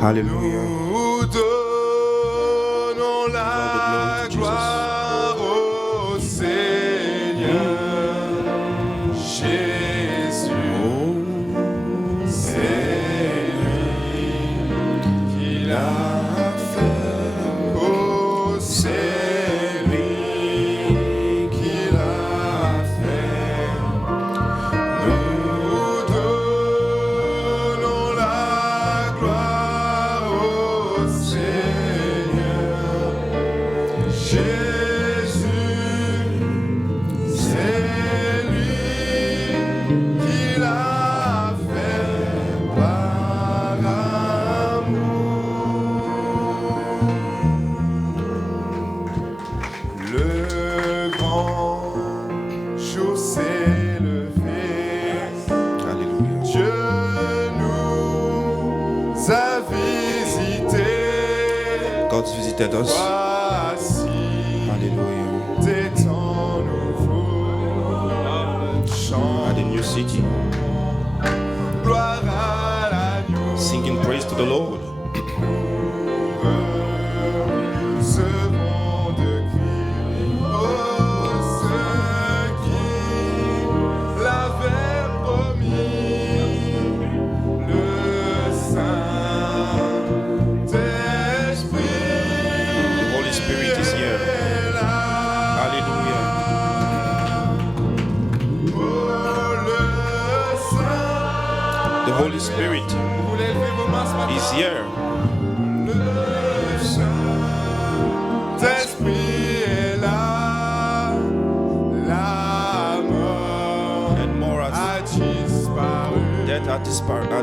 Hallelujah. Nous donnons la gloire au Seigneur Jésus. C'est lui qui l'a fait. Oh, c'est lui qui l'a fait. Nous donnons la gloire au Seigneur Jésus. C'est lui qui l'a fait par amour. Le grand jour s'est levé. Hallelujah. Dieu nous a visités. God's visited us. Voici Hallelujah. des temps nouveaux. At the new city. Gloire à l'agneau. Singing praise to the Lord. Ce monde qui, oh, ceux qui l'avaient promis, le Saint-Esprit. The Holy Spirit is here. est là. Hallelujah. Oh, le Saint. The Holy Spirit Vous voulez lever vos mains ce matin? is here. Le Saint-Esprit est là, la mort And more a has disparu. death had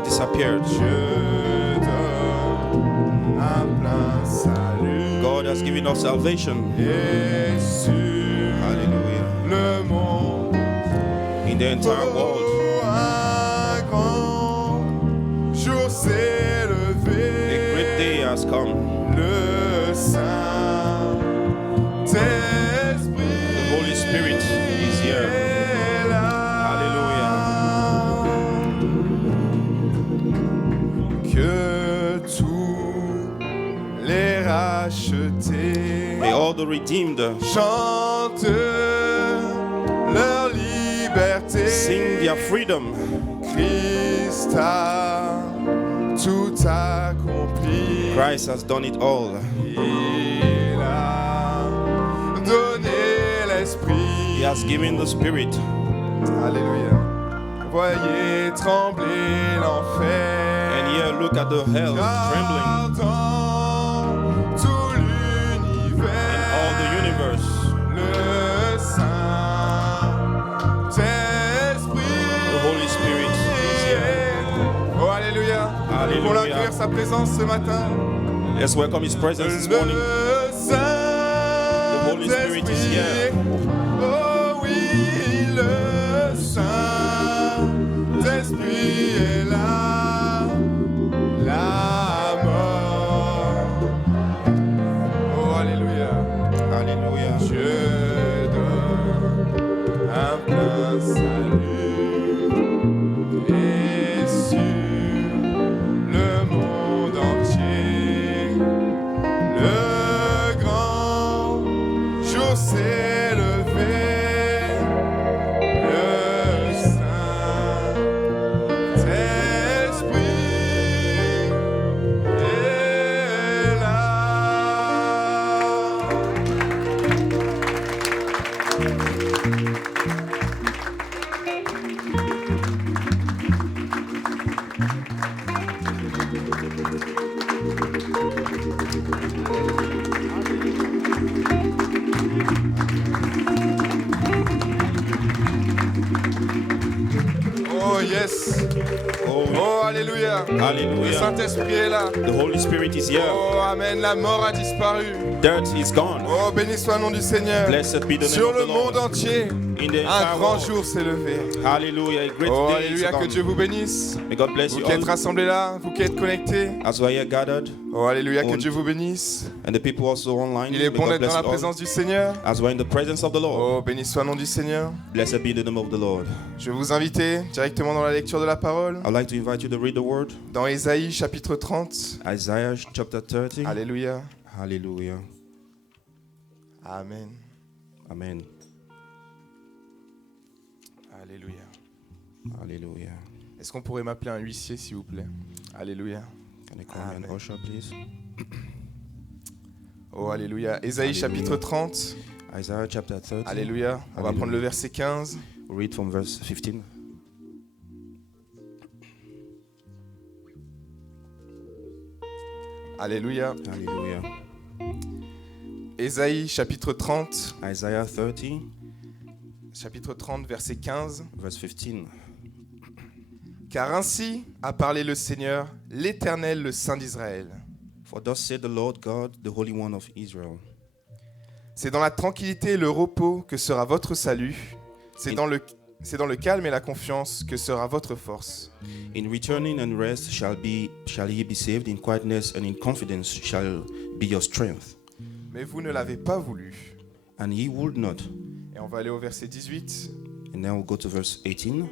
disappeared. Dieu donne un plein salut. God has given us salvation. Et sur Hallelujah. le monde, In the entire world. un grand jour s'est A great levé. day has come. Le Saint-Esprit, The Holy Spirit is here. est là. Que tous les rachetés May all the redeemed chantent leur liberté. sing their freedom. Christ a tout accompli. Christ has done it all. Il a donné l'esprit. He has given the Spirit. Alléluia. Voyez trembler l'enfer. And here, look at the hell trembling. Car dans tout l'univers, In all the universe, le Saint-Esprit the Holy Spirit is here. Oh, alléluia. Alléluia. Pour l'accueillir sa présence ce matin. Let's welcome His presence this morning. Le Holy Spirit is here. Oh oui, le Saint-Esprit est là. La mort. Oh, alléluia. Hallelujah. Dieu donne un plein salut. Et sur le monde entier, le grand jour s'est levé. Le Saint-Esprit est là. Oh yes. Oh alléluia. Le Hallelujah. Saint-Esprit est là. The Holy Spirit is here. Oh amen. La mort a disparu. Death is gone. Oh béni soit le nom du Seigneur. Blessed be the name Sur of le the Lord. monde entier. In the Un entire grand world. jour s'est levé. Hallelujah. A great Oh, day is alléluia, que come. Dieu vous bénisse. May God bless Vous you qui êtes all. rassemblés là, vous qui êtes connectés. As we are here gathered, Oh, alléluia, que Und- Dieu vous bénisse. and the people also online. Il est May bon God d'être bless dans la you all. présence du Seigneur. As we're in the presence of the Lord. Oh, béni soit le nom du Seigneur. Blessed be the name of the Lord. Je vais vous inviter directement dans la lecture de la parole. I'd like to invite you to read the word. Dans Ésaïe chapitre 30. Isaiah chapter 30. Alléluia. Hallelujah. Amen. Amen. Alléluia. Hallelujah. Est-ce qu'on pourrait m'appeler un huissier, s'il vous plaît? Alléluia. Can you call me Amen. an usher, please? Oh, alléluia. Ésaïe Alléluia. chapitre 30. Isaiah chapter 30. Alléluia. On va Alléluia. prendre le verset 15. We'll read from verse 15. Alléluia. Hallelujah. Ésaïe chapitre 30. Isaiah 30, Chapitre 30, verset 15. verse 15. Car ainsi a parlé le Seigneur, l'Éternel, le Saint d'Israël. For thus said the Lord God, the Holy One of Israel. C'est dans la tranquillité et le repos que sera votre salut. C'est dans le calme et la confiance que sera votre force. In returning and rest shall ye be saved, in quietness and in confidence shall be your strength. Mais vous ne l'avez pas voulu. And ye would not. Et on va aller au verset 18. And now we'll go to verse 18.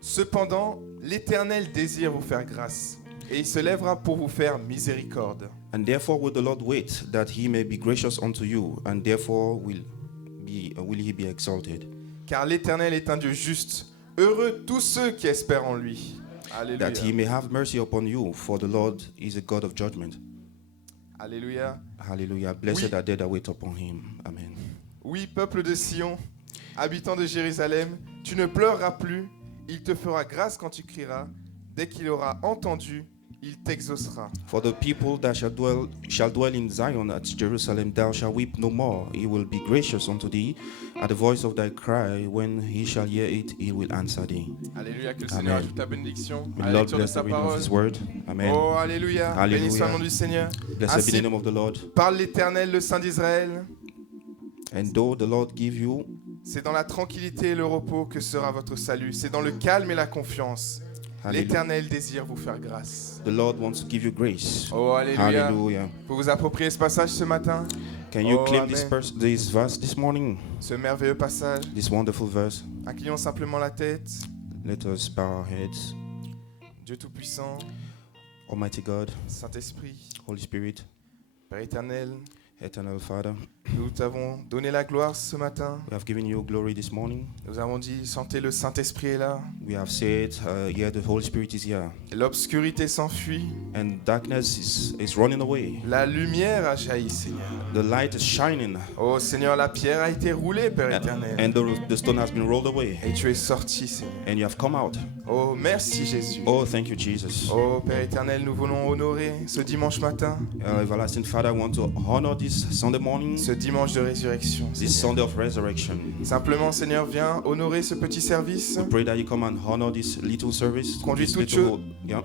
Cependant, l'Éternel désire vous faire grâce, et il se lèvera pour vous faire miséricorde. And therefore will the Lord wait, that he may be gracious unto you, and therefore will he be exalted. Car l'Éternel est un Dieu juste. Heureux tous ceux qui espèrent en lui. Alléluia. That he may have mercy upon you, for the Lord is a God of judgment. Alléluia. Hallelujah. Blessed Oui. are they that wait upon him. Amen. Oui, peuple de Sion, habitant de Jérusalem, tu ne pleureras plus. Il te fera grâce quand tu crieras. Dès qu'il aura entendu, il t'exaucera. For the people that shall dwell in Zion at Jerusalem, thou shalt weep no more. He will be gracious unto thee. At the voice of thy cry, when he shall hear it, he will answer thee. Alléluia, que le Amen. Seigneur ajoute la bénédiction May à the la Lord lecture de bless the sa reading of parole. his word. Amen. Oh, alléluia. Alléluia. Béni soit le nom du Seigneur. Blessed be Ainsi the name of the Lord. parle l'Éternel, le Saint d'Israël. And though the Lord give you, C'est dans la tranquillité et le repos que sera votre salut. C'est dans le calme et la confiance. hallelujah, L'Éternel désire vous faire grâce. the Lord wants to give you grace. Oh, alléluia. Hallelujah. Vous vous appropriez ce passage ce matin? Can you Oh, claim amen. this verse this morning? Ce merveilleux passage. This wonderful verse. Inclinons simplement la tête. Let us bow our heads. Dieu Tout-Puissant, Almighty God, Saint-Esprit, Holy Spirit, Père éternel, Eternal Father, nous t'avons donné la gloire ce matin. we have given you glory this morning. Nous avons dit, sentez le Saint-Esprit est là. We have said, yeah, the Holy Spirit is here. L'obscurité s'enfuit. And darkness is running away. La lumière a jailli, Seigneur. The light is shining. Oh Seigneur, la pierre a été roulée, Père éternel. And the stone has been rolled away. Et tu es sorti, Seigneur. And you have come out. Oh, merci Jésus. Oh, thank you, Jesus. Oh Père éternel, nous voulons honorer ce dimanche matin, Everlasting Father, I want to honor this Sunday morning, ce dimanche de résurrection. this Seigneur. Sunday of resurrection. Simplement, Seigneur, viens honorer ce petit service. We pray that you come and honor this little service. Conduis This toute little, yeah,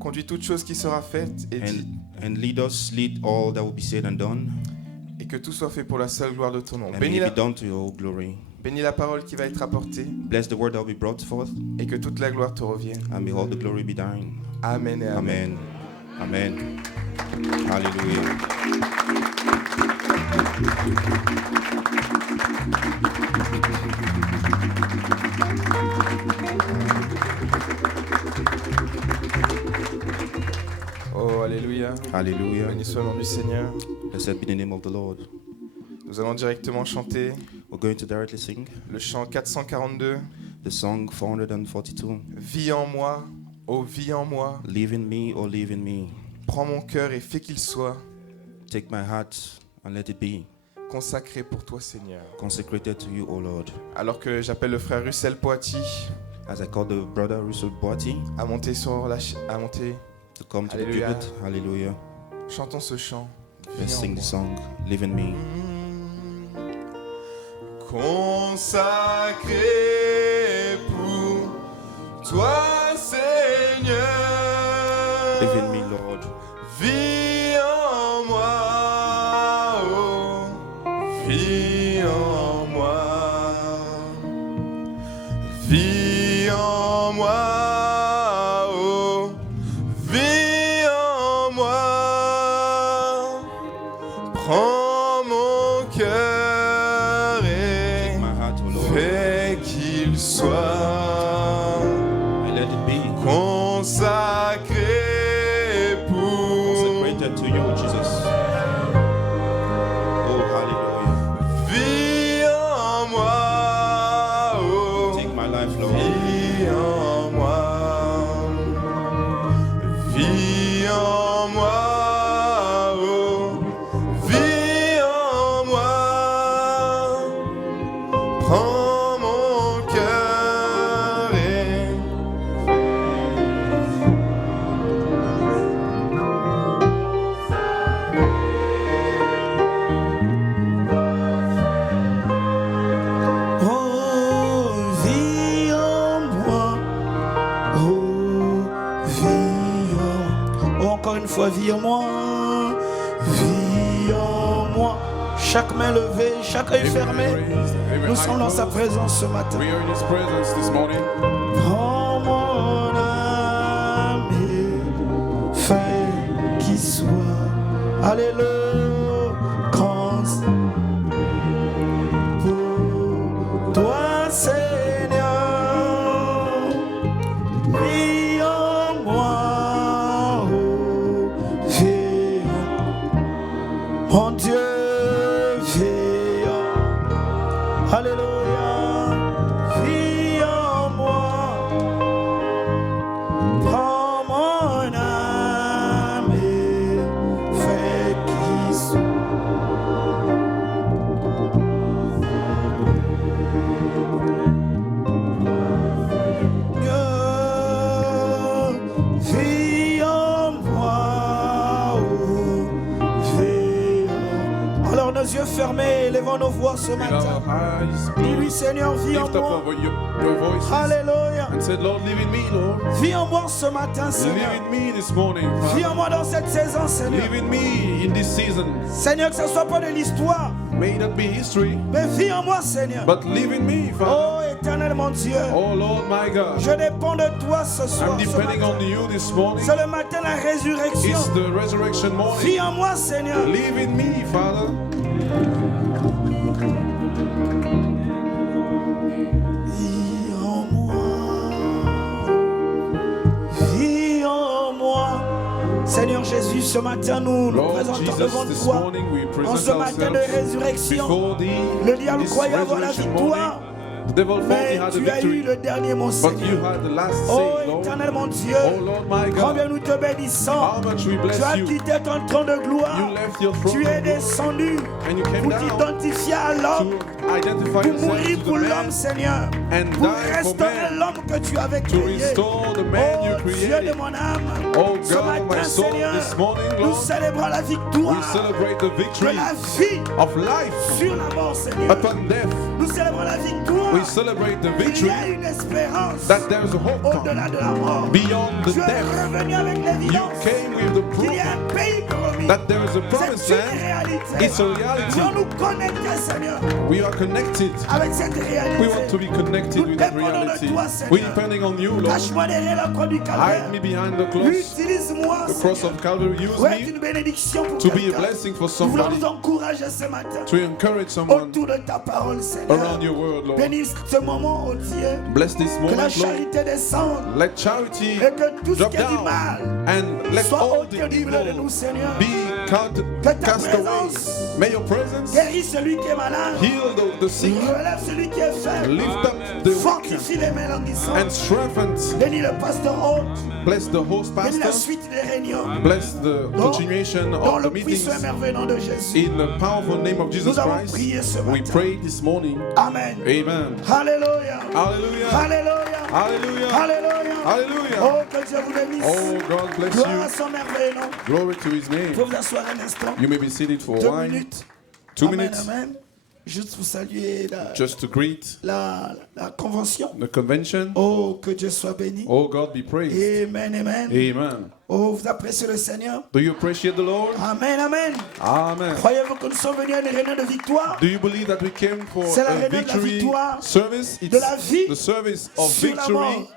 Conduis toute chose qui sera faite et dit, and lead all that will be said and done. et que tout soit fait pour la seule gloire de ton nom. And may Bénis it la, be done to your glory. bénis la parole qui va être apportée Bless the word that will be brought forth, et que toute la gloire te revienne. and may all the glory be thine. Amen et amen. Amen. Amen. Hallelujah. Oh, alléluia. Hallelujah. Béni soit le nom du Seigneur. Blessed be the name of the Lord. Nous allons directement chanter We're going to directly sing le chant 442. the song 442. Vis en moi, oh vis en moi. Live in me, oh live in me. Prends mon cœur et fais qu'il soit Take my heart and let it be consacré pour toi, Seigneur. consecrated to you, O Lord. Alors que j'appelle le frère Russell Poiti As I call the brother Russell Boati à monter sur à monter, to come to Hallelujah. the pulpit. Hallelujah. chantons ce chant. Let's Vis en sing the moi. song, Live in me. Consacré pour toi, Seigneur. Live in me, Lord. Vis en moi, oh, vis en moi. Vis en moi, oh, vis en moi. Prends mon cœur et My heart, O Lord. fais qu'il soit And let it be consacré pour consecrated to you, Jesus. Oh, hallelujah. Vis en moi, oh, Take my life, Lord. vis en moi, vis en moi, oh, vis en moi. Prends mon cœur et Oh, vis en moi. Oh, vis en... Oh, encore une fois, vis en moi. Vis en moi. Chaque main levée, chaque œil fermé. Nous sommes dans sa présence ce matin. We are in His presence this morning. Prends mon âme et fais qu'il soit. Alléluia. Pour toi, Seigneur. Vis en moi. Oh, vis en mon Dieu. Vis en. Alléluia. Vis en moi. Prends mon âme et fais qu'il soit. Vis en moi, oh, vis en... Alors nos yeux fermés, levons nos voix ce With matin. our eyes Dis-lui closed, Seigneur, vis en lift up moi. your voices Alléluia. and said, Lord, live in me, Lord. Vis en moi ce matin, Seigneur. Live in me this morning, Vis Father. en moi dans cette saison, Seigneur. Live in me in this season. Seigneur, que ce ne soit pas de l'histoire, May not be history, mais vis en moi, Seigneur. but live in me, Father. Oh, éternel mon Dieu, Oh, Lord, my God. je dépends de toi ce soir. I'm ce depending matin. on you this morning. C'est le matin de la résurrection. It's the resurrection morning. Vis en moi, Seigneur. Live in me, Father. Vis en moi. Vis en moi. Seigneur Jésus, ce matin, nous nous Lord présentons devant Jesus, this toi. morning we En ce present matin de ourselves résurrection, before thee. le diable This croyait avoir la resurrection victoire, morning. The devil thought he mais had the tu as eu victory, le dernier mot, but Seigneur. you had the last Oh, say, Lord. éternel mon Dieu, Oh, Lord, my combien God. nous te bénissons. How much we bless Tu as you. quitté ton trône de gloire. You left your throne Tu es descendu and you came pour down t'identifier à l'homme, to identify pour yourself mourir to pour the l'homme, man Seigneur, and pour die for restaurer man, l'homme que tu avais to créé. restore the man Oh you Dieu created. de mon âme, Oh ce God, matin, my soul, Seigneur, this morning, nous Lord, célébrons la we victoire celebrate the de victory la vie of life sur la mort, Seigneur. upon death. Nous célébrons la victoire. We celebrate the Il y victory a une espérance that there is a hope au-delà de la mort. beyond the Tu es death. revenu avec You l'évidence came with the qu'il y a proof un pays promis. that there is a promised C'est une land. réalité. It's a reality. Nous nous connecter, Seigneur, We are connected. avec cette réalité. We want to be connected with that reality. We're depending on you, Lord. Cache-moi derrière la croix du Hide calvaire. me behind the cross, Utilise-moi, the cross Seigneur, of Calvary. Use pour être me une bénédiction pour to be a quelqu'un. blessing for Nous voulons somebody, nous encourager ce matin to encourage someone autour de ta parole, Seigneur. around your word, Lord. Bénis ce moment, oh Dieu, Bless this que moment, la Lord. charité descende Let charity et que tout ce drop qui est du down mal and let soit all the ôté au niveau de nous, evil Seigneur. be Que ta cast away. présence May your presence guéris celui qui est malade, heal the sick, relève celui qui est faible, lift up the weak, fortifie les mains languissantes. and strengthen. Bénis le pasteur hôte, Bless the host bénis la pastor. suite des réunions. Bless the continuation Dans of le the meetings. puissant et merveilleux nom de Jésus. In the powerful name of Jesus Nous avons Christ, prié ce we matin. pray this morning. Amen. Amen. Alléluia. Hallelujah. Alléluia. Hallelujah. Alléluia. Hallelujah. Oh, que Dieu vous bénisse. Oh, God bless Gloire à you. son merveilleux nom. Glory to his Vous name. pouvez vous asseoir un instant. You may be seated for a 2 while. minutes. 2 Amen, minutes. amen. Juste pour saluer just to greet la convention. the convention. Oh, que Dieu soit béni. Oh, God be praised. Amen, amen. Amen. Oh, vous appréciez le Seigneur? Do you appreciate the Lord? Amen, amen. Amen. Croyez-vous que nous sommes venus à une réunion de victoire? Do you believe that we came for C'est la a réunion de la victory victoire, service? de la vie The service of sur la victory, mort.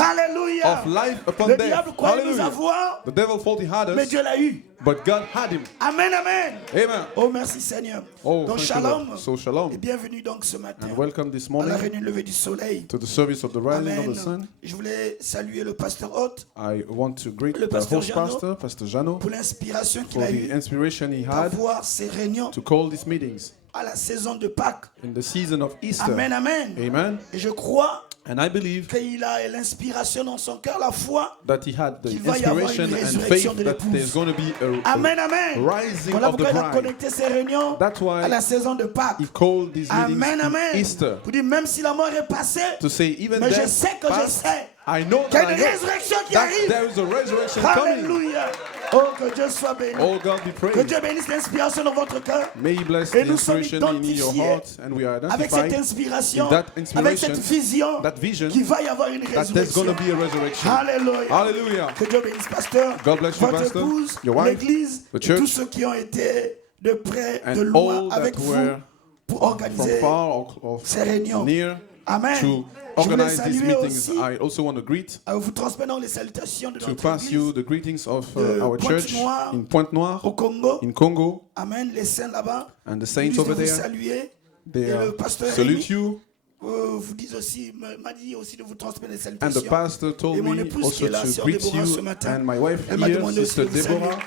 Alléluia. of life upon Le death. diable croyait nous Hallelujah. avoir, The devil thought he had mais us, Dieu l'a eu. but God had him. Amen, amen. Amen. Oh, merci Seigneur. Oh, Donc thank you, shalom. Lord. So shalom. Et bienvenue donc ce matin And welcome this à morning la réunion levée du soleil. to the service of the rising Amen. of the sun. Je voulais saluer le pasteur Hôte I want to greet Le the pasteur host Jano. pastor, Pastor Jano, pour l'inspiration qu'il for a the eue inspiration he had d'avoir ces réunions to call these meetings à la saison de Pâques. in the season of Easter. Amen, amen. Amen. Et je crois And I believe qu'il a l'inspiration dans son cœur, la foi. that he had the Qu'il va y avoir inspiration une and résurrection faith de that l'épouse. there's going to be Amen, a amen. rising Voilà of the pourquoi il a bride. connecté ces réunions That's why à la saison de Pâques. he called these meetings Amen, amen. Easter. Pour dire, même si la mort est passée, To say even mais je death sais que je past, sais I know qu'il y a that I une know résurrection qui that arrive. there is a resurrection coming. Alléluia. Oh, que Dieu soit béni. Oh, God be Que praised. Dieu bénisse l'inspiration dans votre cœur. May he bless Et the nous sommes inspiration in your identifiés heart, and we are avec cette identified inspiration, in that avec cette inspiration, vision, that vision, qu'il va y avoir une that there's going résurrection. to be a resurrection. Alléluia. Hallelujah. Que Dieu bénisse, pasteur, God bless you, votre pastor, épouse, your wife, l'église, the et church, tous ceux qui ont été de près, and de loin all that avec vous were pour from organiser far or ces réunions. near Amen. to Je voulais organize these saluer meetings. aussi, I also want to greet, vous transmettons les salutations de to notre pass you église the greetings of de our church Pointe-Noire, in Pointe-Noire, au Congo. in Congo, Amen. Les saints là-bas. and the Ils saints disent over de vous there. saluer. They Et le pasteur salute Rémi, you, vous disent aussi, m'a dit aussi de vous transmettre les and salutations. the pastor told Et mon me épouse also qui est là, to sœur greet Déborah, ce you, matin, and my wife elle m'a here, demandé aussi Sister de vous Deborah, saluer.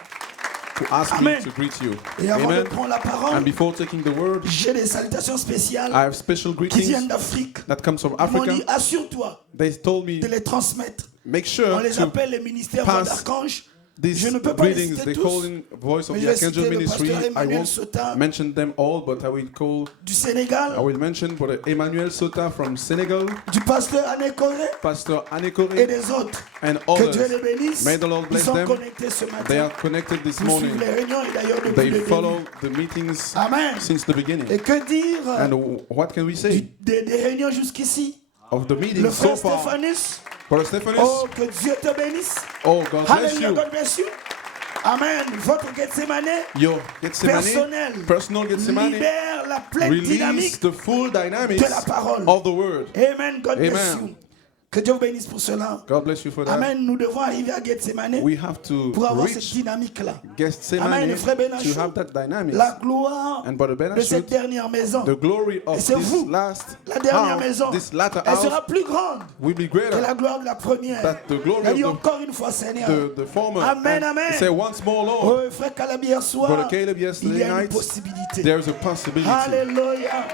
to ask Amen. me to greet you. Et avant de Amen. prendre la And parole, before taking the word, j'ai des salutations spéciales I have special qui viennent greetings d'Afrique. that comes from Ils m'ont Africa. dit, assure-toi They told me, de les transmettre. make On sure les to appelle les ministères pass d'archanges. these Je ne peux pas les greetings. citer They tous, call in Voice of mais the je vais Archangel citer le Ministry. pasteur I Emmanuel won't Sota mention them all, but I will call. du Sénégal, I will mention Brother Emmanuel Sota from Senegal, du pasteur Anne Corée Pastor et Anekore, des autres. and Que Dieu others. les bénisse. May the Lord Ils bless sont them. connectés ce They matin. are connected this Ils morning. suivent les réunions et d'ailleurs depuis They le follow début. the meetings Amen. since the beginning. Et que dire And what can we say des réunions jusqu'ici? of the Le meetings frère so far? Stéphanus. Brother Stephanus, Oh, que Dieu te bénisse. oh, God bless Alléluia, you. God bless you. Amen. Votre Gethsemane Your Gethsemane, personnel personal Gethsemane, libère la pleine release dynamique the full dynamics de la parole. of the word. Amen. God bless Amen. you. Que Dieu vous bénisse pour cela. God bless you for that. Amen. Nous devons arriver à Gethsemane We have to pour avoir cette reach dynamique-là. Gethsemane Amen. Frère to Benachou, have that dynamics. la gloire And Brother de cette Benachut, dernière maison, the glory et of c'est this vous, last la dernière house, maison, this latter elle sera house, plus grande will be que greater la gloire de la première. than the glory Elle dit of encore une fois, Seigneur. the former. Amen, And amen. say once more, Lord. Oh, frère Caleb, hier soir, Brother Caleb, il y yesterday a une night, possibilité. there's a possibility. Alléluia.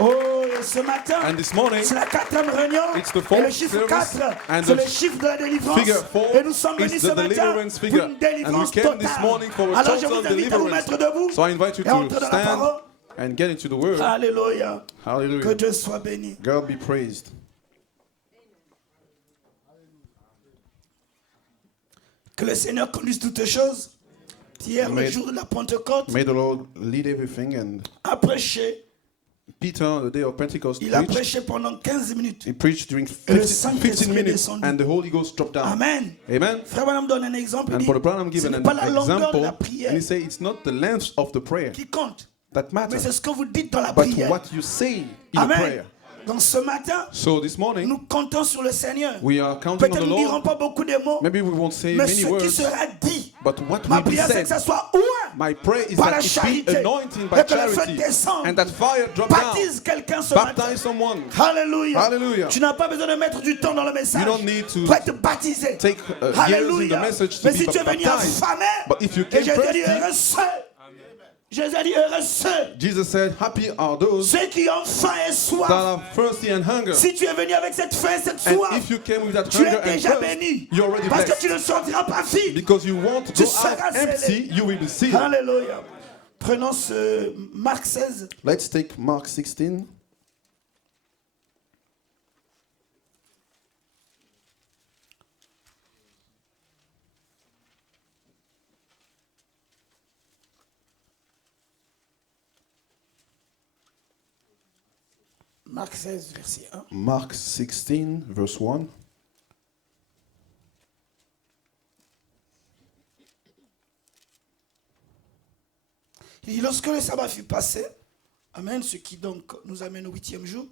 Oh, et ce matin, And this morning, c'est la 4e réunion. it's the Et fourth le chiffre service, 4, and c'est the le chiffre de la délivrance. figure 4 Et nous sommes venus is ce the matin deliverance pour figure. une And we délivrance came this morning for totale. a Alors je vous total invite à vous deliverance. mettre debout So I invite you et entrer to dans la stand parole. and get into the word. Alléluia. Que Hallelujah. Dieu soit béni. God be praised. Que le Seigneur conduise toutes choses. Hier, le May- jour de la Pentecôte, May the Lord lead everything. And a prêché. Peter, on the day of Pentecost, Il a preached. prêché pendant 15 minutes. He preached during Et le 15 Saint-Esprit est minutes, descendu. and the Holy Ghost dropped down. Amen. Amen. Frère Branham donne un exemple. Il And dit, Brother Branham ce given n'est an pas la longueur de example, la and prière he said it's not the length of the prayer qui compte, that mais matters, c'est ce que vous dites dans la but prière. what you say in a Amen. prayer. Donc ce matin, So this morning, nous comptons sur le Seigneur. we are counting on Peut-être the nous ne dirons Lord. pas beaucoup de mots, Maybe we won't say mais many ce qui words, sera dit, but what ma will be prière c'est que said, ça soit oint my prayer is par la that it charité, be anointing et by que le feu charity, descende, and that fire drop down, baptise quelqu'un ce matin. baptize someone. Alléluia. Hallelujah. Tu n'as pas besoin de mettre du temps dans le message You don't need to pour être baptisé. take years in the Alléluia. message to Mais si be tu es venu baptized. affamé, But if you et came Jésus dit thirsty, heureux ceux, Jésus dit heureux ceux, Jesus said, happy are those ceux qui ont faim et that soif. are thirsty and hunger. Si tu es venu avec cette faim, cette And soif, if you came with that tu hunger es and déjà thirst, béni. you're already Parce que blessed. tu ne sortiras pas vide. Because you won't Tu go out seras empty, scellé. you will be sealed. Alléluia. Prenons ce Marc 16. Let's take Mark 16. Marc 16, verset 1. Mark 16, verse 1. Il dit, lorsque le sabbat fut passé, amen, ce qui donc nous amène au 8e jour,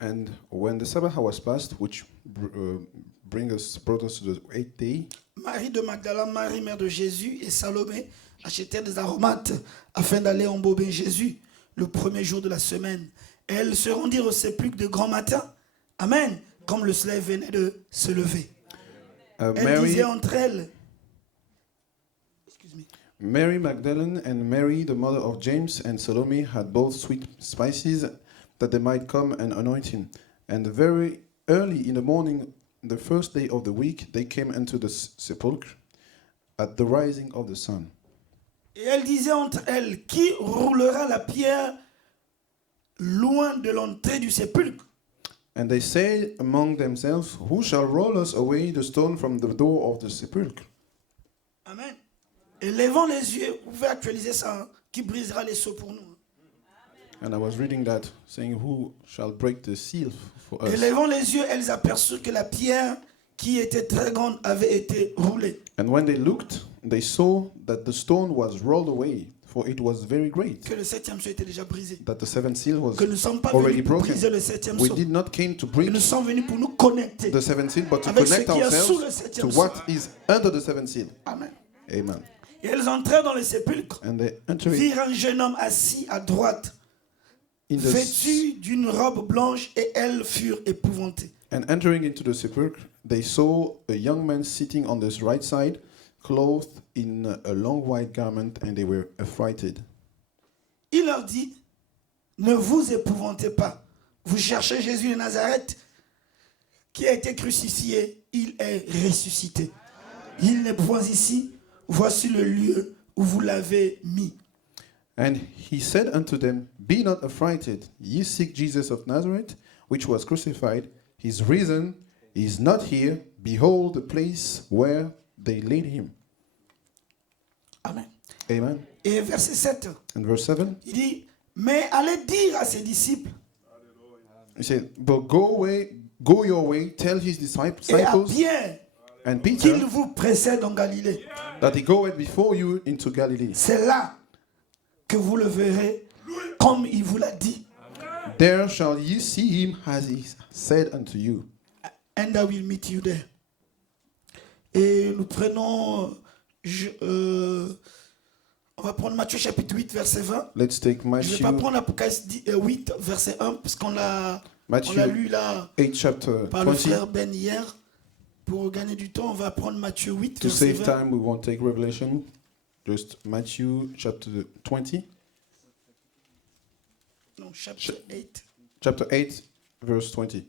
And when the Sabbath was passed, which brought us to the 8th day, Marie de Magdala, Marie mère de Jésus et Salomé achetèrent des aromates afin d'aller embaumir Jésus le premier jour de la semaine. Et elles se rendirent au sépulcre de grand matin, amen, comme le soleil venait de se lever. Elles disaient entre elles, Mary Magdalene and Mary, the mother of James, and Salome had both sweet spices that they might come and anoint him. And very early in the morning, the first day of the week, they came into the sepulchre at the rising of the sun. et elles disaient entre elles, qui roulera la pierre loin de l'entrée du sépulcre? And they said among themselves, who shall roll us away the stone from the door of the sepulchre? Amen. Et levant les yeux, vous pouvez actualiser ça, hein, qui brisera les seaux pour nous. And I was reading that, saying, who shall break the seal for Et us? levant les yeux, elles aperçurent que la pierre qui était très grande avait été roulée. And when they looked, they saw that the stone was rolled away, for it was very great, Que le 7e ciel était déjà brisé. that the seventh seal was Que nous ne sommes pas already venus pour broken. briser le 7e We sceau. did not came to Mais break nous sommes venus pour nous connecter. the seventh seal, but to Avec ce connect qu'il y a sous le ourselves 7e to sceau. what is under the seventh seal. Amen. Amen. Et elles entrèrent dans le sépulcre, And they entered virent un jeune homme assis à droite, in the vêtu d'une robe blanche, et elles furent épouvantées. and entering into the sepulchre, they saw a young man sitting on this right side, clothed in a long white garment, and they were affrighted. Il leur dit, ne vous épouvantez pas. Vous cherchez Jésus de Nazareth, qui a été crucifié. Il est ressuscité. Il n'est point ici. Voici le lieu où vous l'avez mis. And he said unto them, Be not affrighted, ye seek Jesus of Nazareth, which was crucified. His risen is not here. Behold the place where they laid him. Amen. Amen. Et verset 7, And verse 7, il dit, mais allez dire à ses disciples he said, But go your way, tell his et à disciples Pierre and Peter qu'il vous précède en Galilée. that he goeth before you into Galilee. C'est là que vous le verrez comme il vous l'a dit. There shall ye see him as he said unto you. And I will meet you there. Et nous prenons, on va prendre Matthieu chapitre 8, verset 20. Let's take Je ne vais pas Matthew prendre Apocalypse 8, verset 1, parce qu'on l'a lu là 8, chapter par le 20. frère Ben hier. Pour gagner du temps, on va prendre Matthieu 8, To verset save 20. time, we won't take Revelation. Just Matthew chapter 20. Non, chapitre 8. Chapter 8, verse 20.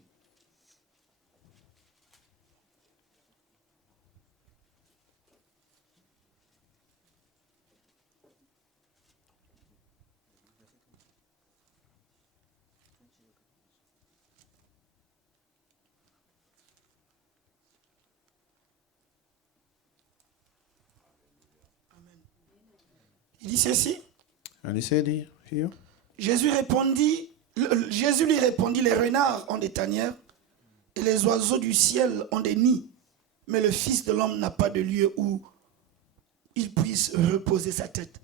Il dit ceci. And he said here, Jésus lui répondit, les renards ont des tanières et les oiseaux du ciel ont des nids, mais le Fils de l'homme n'a pas de lieu où il puisse reposer sa tête.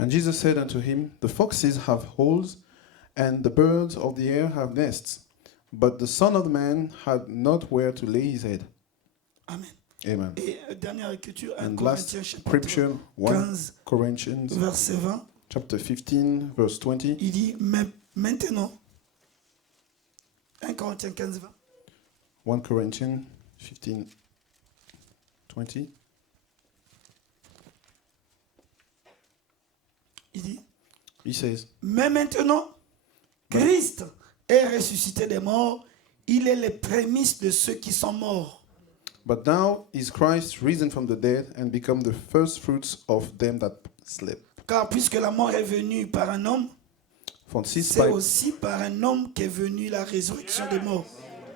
And Jesus said unto him, The foxes have holes, and the birds of the air have nests, but the Son of Man hath not where to lay his head. Amen. Amen. Et dernière écriture, 1 And Corinthiens last chapitre scripture, 1 15, Corinthians verset 20, chapter 15, verse 20. il dit, mais maintenant, 1 Corinthiens 15, 20, 1 Corinthians 15, 20. il dit, He says, mais maintenant, Christ est ressuscité des morts, il est les prémices de ceux qui sont morts. But now is Christ risen from the dead and become the first fruits of them that slept. Car puisque la mort est venue par un homme, For since c'est by, aussi par un homme qu'est venue la résurrection des morts.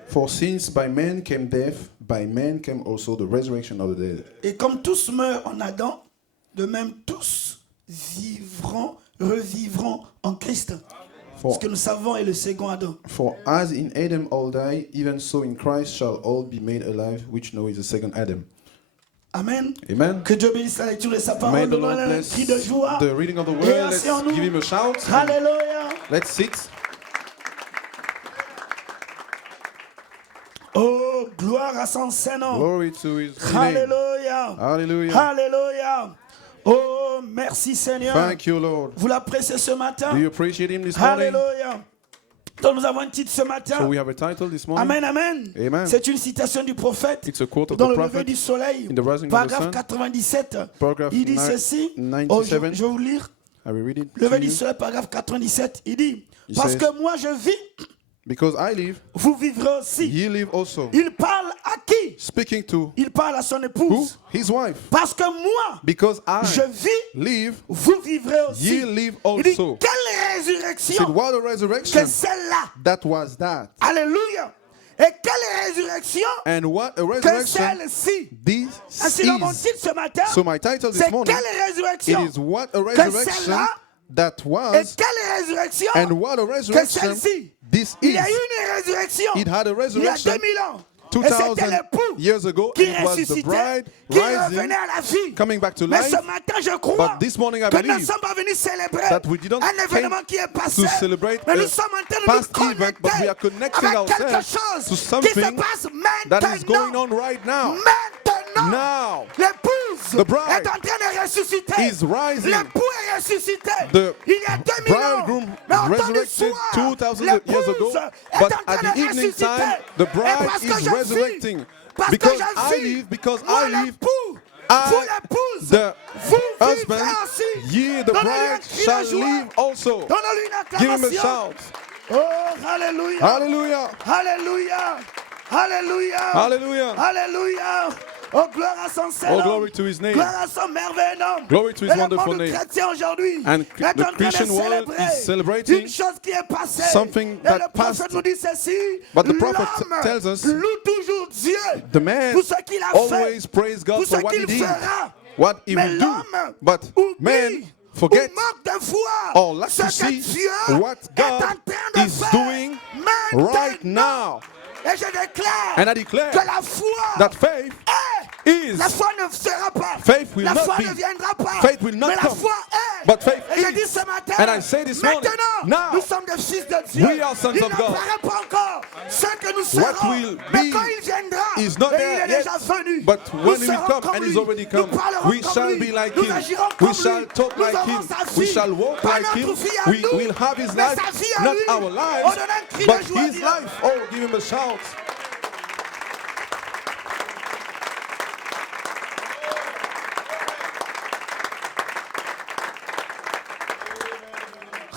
for since by man came death, by man came also the resurrection of the dead. Et comme tous meurent en Adam, de même tous revivront en Christ. ce que nous savons est le second Adam. For as in Adam all die, even so in Christ shall all be made alive, which know is the second Adam. Amen. Amen. Que Dieu bénisse la lecture de sa May parole. the Donnons Lord un bless cri de joie. the reading of the word. Et Let's asseyons-nous. give him a shout. Alléluia. Let's sit. Oh, gloire à son Saint-Nom. Glory to his name. Alléluia. Hallelujah. Alléluia. Oh, merci Seigneur. Thank you, Lord. Vous l'appréciez ce matin? Do you appreciate him this morning? Alléluia. Donc nous avons un titre ce matin. So we have a title this morning. Amen, amen. Amen. C'est une citation du prophète It's a quote of dans the le lever prophet du soleil, in the rising of the paragraphe sun. 97. Paragraph Il dit ceci. 97. Oh, je vais vous lire. I will read it Lever to du you. soleil, paragraphe 97. Il dit, He parce says, que moi je vis, Because I live, vous vivrez aussi. ye live also. Il parle à qui? Speaking to Il parle à son who? épouse. His wife. Parce que moi, Because I je vis, live, vous vivrez aussi. ye live Il dit, also. quelle Said, résurrection what a que resurrection celle-là. that was that. Alléluia. Et quelle résurrection And what a que resurrection celle-ci. this Ainsi, dans mon is. titre ce matin, So my title this c'est morning, quelle it résurrection is what a que resurrection celle-là that et was quelle résurrection and what a que resurrection celle-ci. this Il is. y a eu une résurrection It had a il y a resurrection 2000 ans. Et c'était 2000 l'époux years ago, qui and it was the ressuscitait, bride qui rising, revenait à la vie. coming back to Mais life. ce matin, je crois But this morning I que nous ne believe sommes pas venus célébrer that we didn't un événement came qui est passé, to celebrate mais a nous sommes en train de past nous event, but we are connecter connecting avec quelque ourselves chose to qui se something passe that is going maintenant. on right now. Maintenant, Now, l'épouse the bride est en train de ressusciter. is rising. L'époux est ressuscité. The Il y a 2000 ans. bridegroom Mais en temps du resurrected soir, 2000 years ago, l'épouse est but en at train the de evening ressusciter. time, the Et bride parce que is je resurrecting. vis, parce Because que I je vis, live, because moi I live, l'époux, I, vous l'épouse, the vous husband, vivrez aussi. ye the Donnez-lui un bride cri de shall joie. live also. Donnez-lui une Give him a acclamation. shout. Oh, alléluia. Hallelujah. Alléluia. Alléluia. Hallelujah. Alléluia. Oh, gloire à son Seigneur. Oh, glory to his name. Gloire à son merveilleux nom. Glory to his Et le wonderful monde name. chrétien aujourd'hui And est en the train de Christian world célébrer is celebrating une chose qui est passée. something Et that le prophète passed. nous dit ceci. But the prophet L'homme tells us, loue toujours Dieu The man pour ce qu'il a fait, always praise God pour ce for what he qu'il did, fera. what he Mais will do. l'homme But oublie man ou forget manque de foi or lack ce to que see Dieu what est en God train de is faire doing right now. Et je déclare And I declare que la foi that faith is, la foi ne sera pas. faith will la not foi be. ne viendra pas. Faith will not mais la come. foi est. But faith Et je is. dis ce matin, And I say this morning, maintenant, now, nous sommes des fils de Dieu. we are sons il of ne God. paraît pas encore ce que nous What serons. will Mais be quand il viendra, is not et there il est yet, déjà venu. but nous when he will serons come, comme and lui. he's already come, nous parlerons we comme shall lui. be like nous him. agirons We comme shall lui. talk nous like aurons him. sa We vie. shall walk Pas like notre him. vie à We nous, will have his mais life, sa vie à not lui. our On lives, donne un cri but de joie à his Dieu. life. Oh, give him a shout.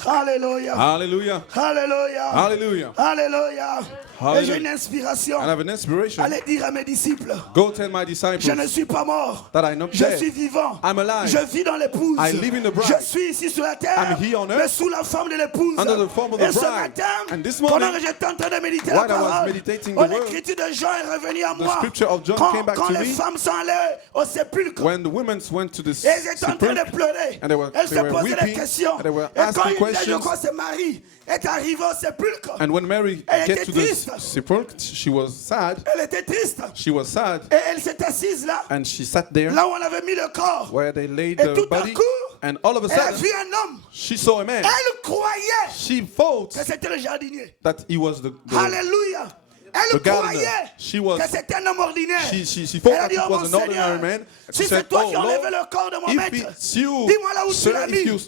Alléluia. Hallelujah. Alléluia. Hallelujah. Alléluia. Et j'ai Hallelujah. une inspiration. And I have an inspiration. Allez dire à mes disciples, Go tell my je disciples ne suis pas mort. that I'm not Je dead. suis vivant. I'm alive. Je vis dans l'épouse. I live in the bride. Je suis ici sur la terre. I'm here on earth. Mais sous la forme de l'épouse. Under the form of the Et ce bride. matin, And this morning, pendant que j'étais en train de méditer while la I was parole, meditating the oh, word, l'écriture de Jean est revenue à the moi. scripture of John quand came back quand to les me. femmes sont allées au sépulcre. When the women went to the Et elles étaient en train sepulchre, de pleurer. and they were Elles se posaient des weeping, questions. and they were Et quand asking une d'elles, je questions. crois c'est Marie, est arrivée au sépulcre, And when Mary Elle get était to the triste. sepulchre, she was sad. elle était triste. She was sad, Et elle s'est assise là, and she sat there là où on avait mis le corps. where they laid Et the tout à body. coup, And all of a elle a sudden, vu un homme. she saw a man. Elle croyait She thought que c'était le jardinier. that he was the Alléluia. Elle the gardener. croyait She was- que c'était un homme ordinaire. she thought Elle a that dit, it oh was mon an ordinary Seigneur, man. si She c'est said, toi "Oh qui enlèves Lord, le corps de mon if maître, it's you, dis-moi là où tu sir, l'as if mis, you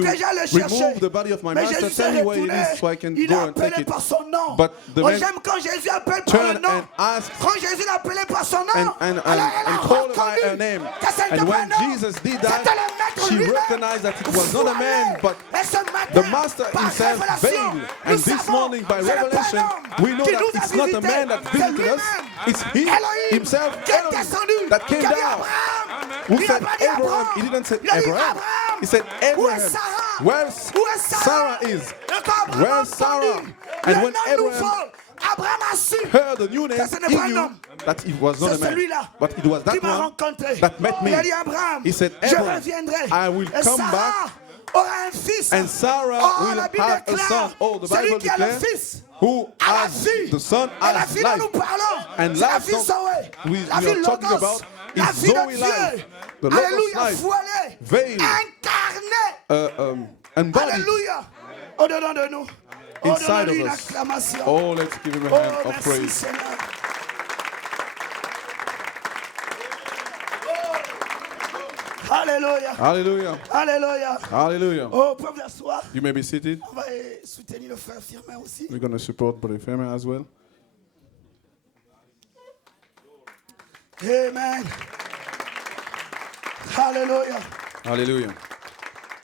pour que j'aille le chercher." remove the body of my Mais master, Jésus s'est tell me where it retourné, is so I can il go a and take appelé it." par son nom. But the Oh, man j'aime quand Jésus appelle par le turned nom. and asked Quand Jésus l'a appelé par son nom, and alors elle a called by reconnu her name. que c'était And pas when un homme, Jesus did c'était that, le maître she lui-même. recognized that it was not a man, but Et ce matin, the master par himself révélation, veiled. nous And this savons, morning, by ce n'est pas un revelation, homme we know qui that nous a it's not a visités, man that c'est visited us, lui-même. it's he Elohim himself, qui est Elohim, descendu, that qui came a dit down. Abraham. Who Il n'a said pas dit Abraham? Abraham. He didn't say Il a dit Abraham. Abraham. He said Où est Abraham. Sarah? Where's Où est Sarah is? Et quand Abraham Where's a entendu Sarah? le And when nom Abraham nouveau, Abraham a su heard the new name, que ce n'est he pas un knew homme. that it was not a C'est man, celui-là but it was qui that m'a one rencontré. that met me. Il a dit Abraham, He said, je Abraham, reviendrai. I will Et come Sarah back aura un fils. And Sarah Oh, will la Bible have a déclare, son. Oh, the celui Bible qui a le declares, fils who a la has vie. the son Et la has vie dont life. nous parlons, And c'est la life vie don't- Zoé, we la vie are talking Logos, about la is vie de Zoe Dieu. life, the Logos Alléluia, life, voilée, veiled, incarnée. embodied Alléluia, au-dedans de nous. Oh, inside donne-lui of une us. acclamation. Oh, let's give him a Oh, hand of merci praise. Seigneur. Alléluia. Hallelujah. Alléluia. Hallelujah. Oh, peuple d'asseoir. You may be seated. On va soutenir le frère Firmin aussi. We're going to support Brother Firmin as well. Amen. Alléluia. Hallelujah.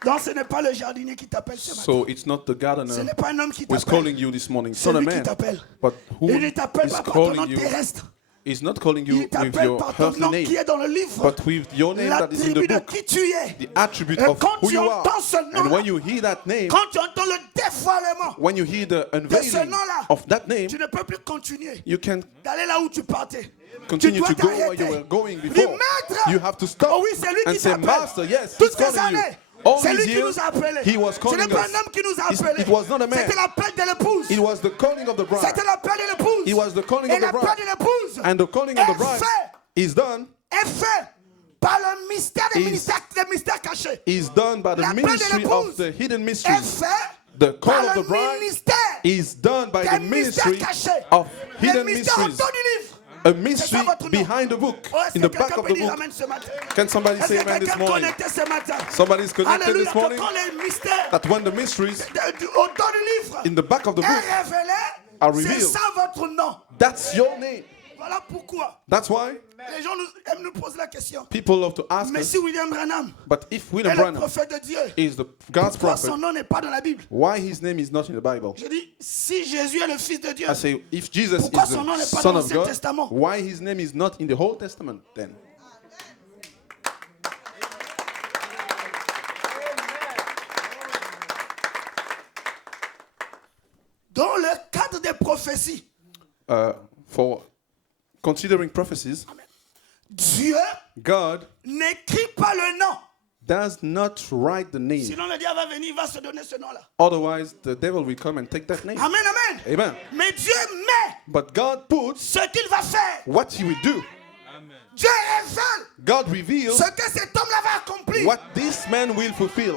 Donc ce n'est pas le jardinier qui t'appelle ce matin. So it's not the Ce gardener n'est pas un homme qui who is t'appelle. calling you this morning. It's C'est not a lui qui man. t'appelle. But who Il ne t'appelle is pas par ton nom calling you terrestre. is not calling you Il with t'appelle your par ton earthly nom qui name, est dans le livre. but with your name that is in the L'attribut de book, qui tu es. the attribute Et of quand who tu you are. entends ce And nom-là, when you hear that name, quand tu entends le dévoilement when you hear the de ce unveiling nom-là, of that name, tu ne peux plus continuer you can d'aller là où tu partais. continue tu dois to go where t'arrêter. you were going Dis, before. maître, You have to stop oh oui, c'est lui and qui say, t'appelle. Master, yes, Toutes he's ces calling you. années, All c'est these lui qui years, nous a appelés. he was Ce calling n'est pas us. un homme qui nous a appelés. It was not a man. C'était l'appel de l'épouse. It was the calling of the bride. C'était l'appel de l'épouse. It was the calling Et of the l'appel bride. de l'épouse And the calling of the est bride fait, is done, est fait par le mystère des Is- mystères cachés. is done by the L'appel de ministry l'épouse of the hidden Est mysteries. fait The par call of le the bride ministère is done by des the mystères ministry cachés. of Le hidden mystère au mysteries. dos du livre. A mystery C'est ça votre nom. behind the book, Oh, est-ce in que the back quelqu'un of peut the dire book. amen ce matin? Can somebody Est-ce say que amen this quelqu'un morning? connecté ce matin? Somebody's connected Alléluia, this que morning. quand les mystères That when the mysteries au dos du livre in the back of the est book révélé, are c'est revealed. ça votre nom. That's your name. Voilà pourquoi That's why les gens aiment nous poser la question. people love to ask Mais us, si William Branham but if est William le Branham prophète de Dieu, is the God's pourquoi prophet, son nom n'est pas dans la Bible? why his name is not in the Bible? Je dis, si Jésus est le Fils de Dieu, I say, if Jesus is pourquoi son nom n'est the pas Son dans of l'Ancien God, Testament? why his name is not in the Old Testament then? dans le cadre des prophéties, For considering prophecies, Dieu God n'écrit pas le nom. does not write the name. Sinon le diable va venir, il va se donner ce nom-là. Otherwise, the devil will come and take that name. Amen, amen. Amen. Mais Dieu met But God puts ce qu'il va faire. what he will do. Dieu révèle God reveals ce que cet homme-là va accomplir. what this man will fulfill.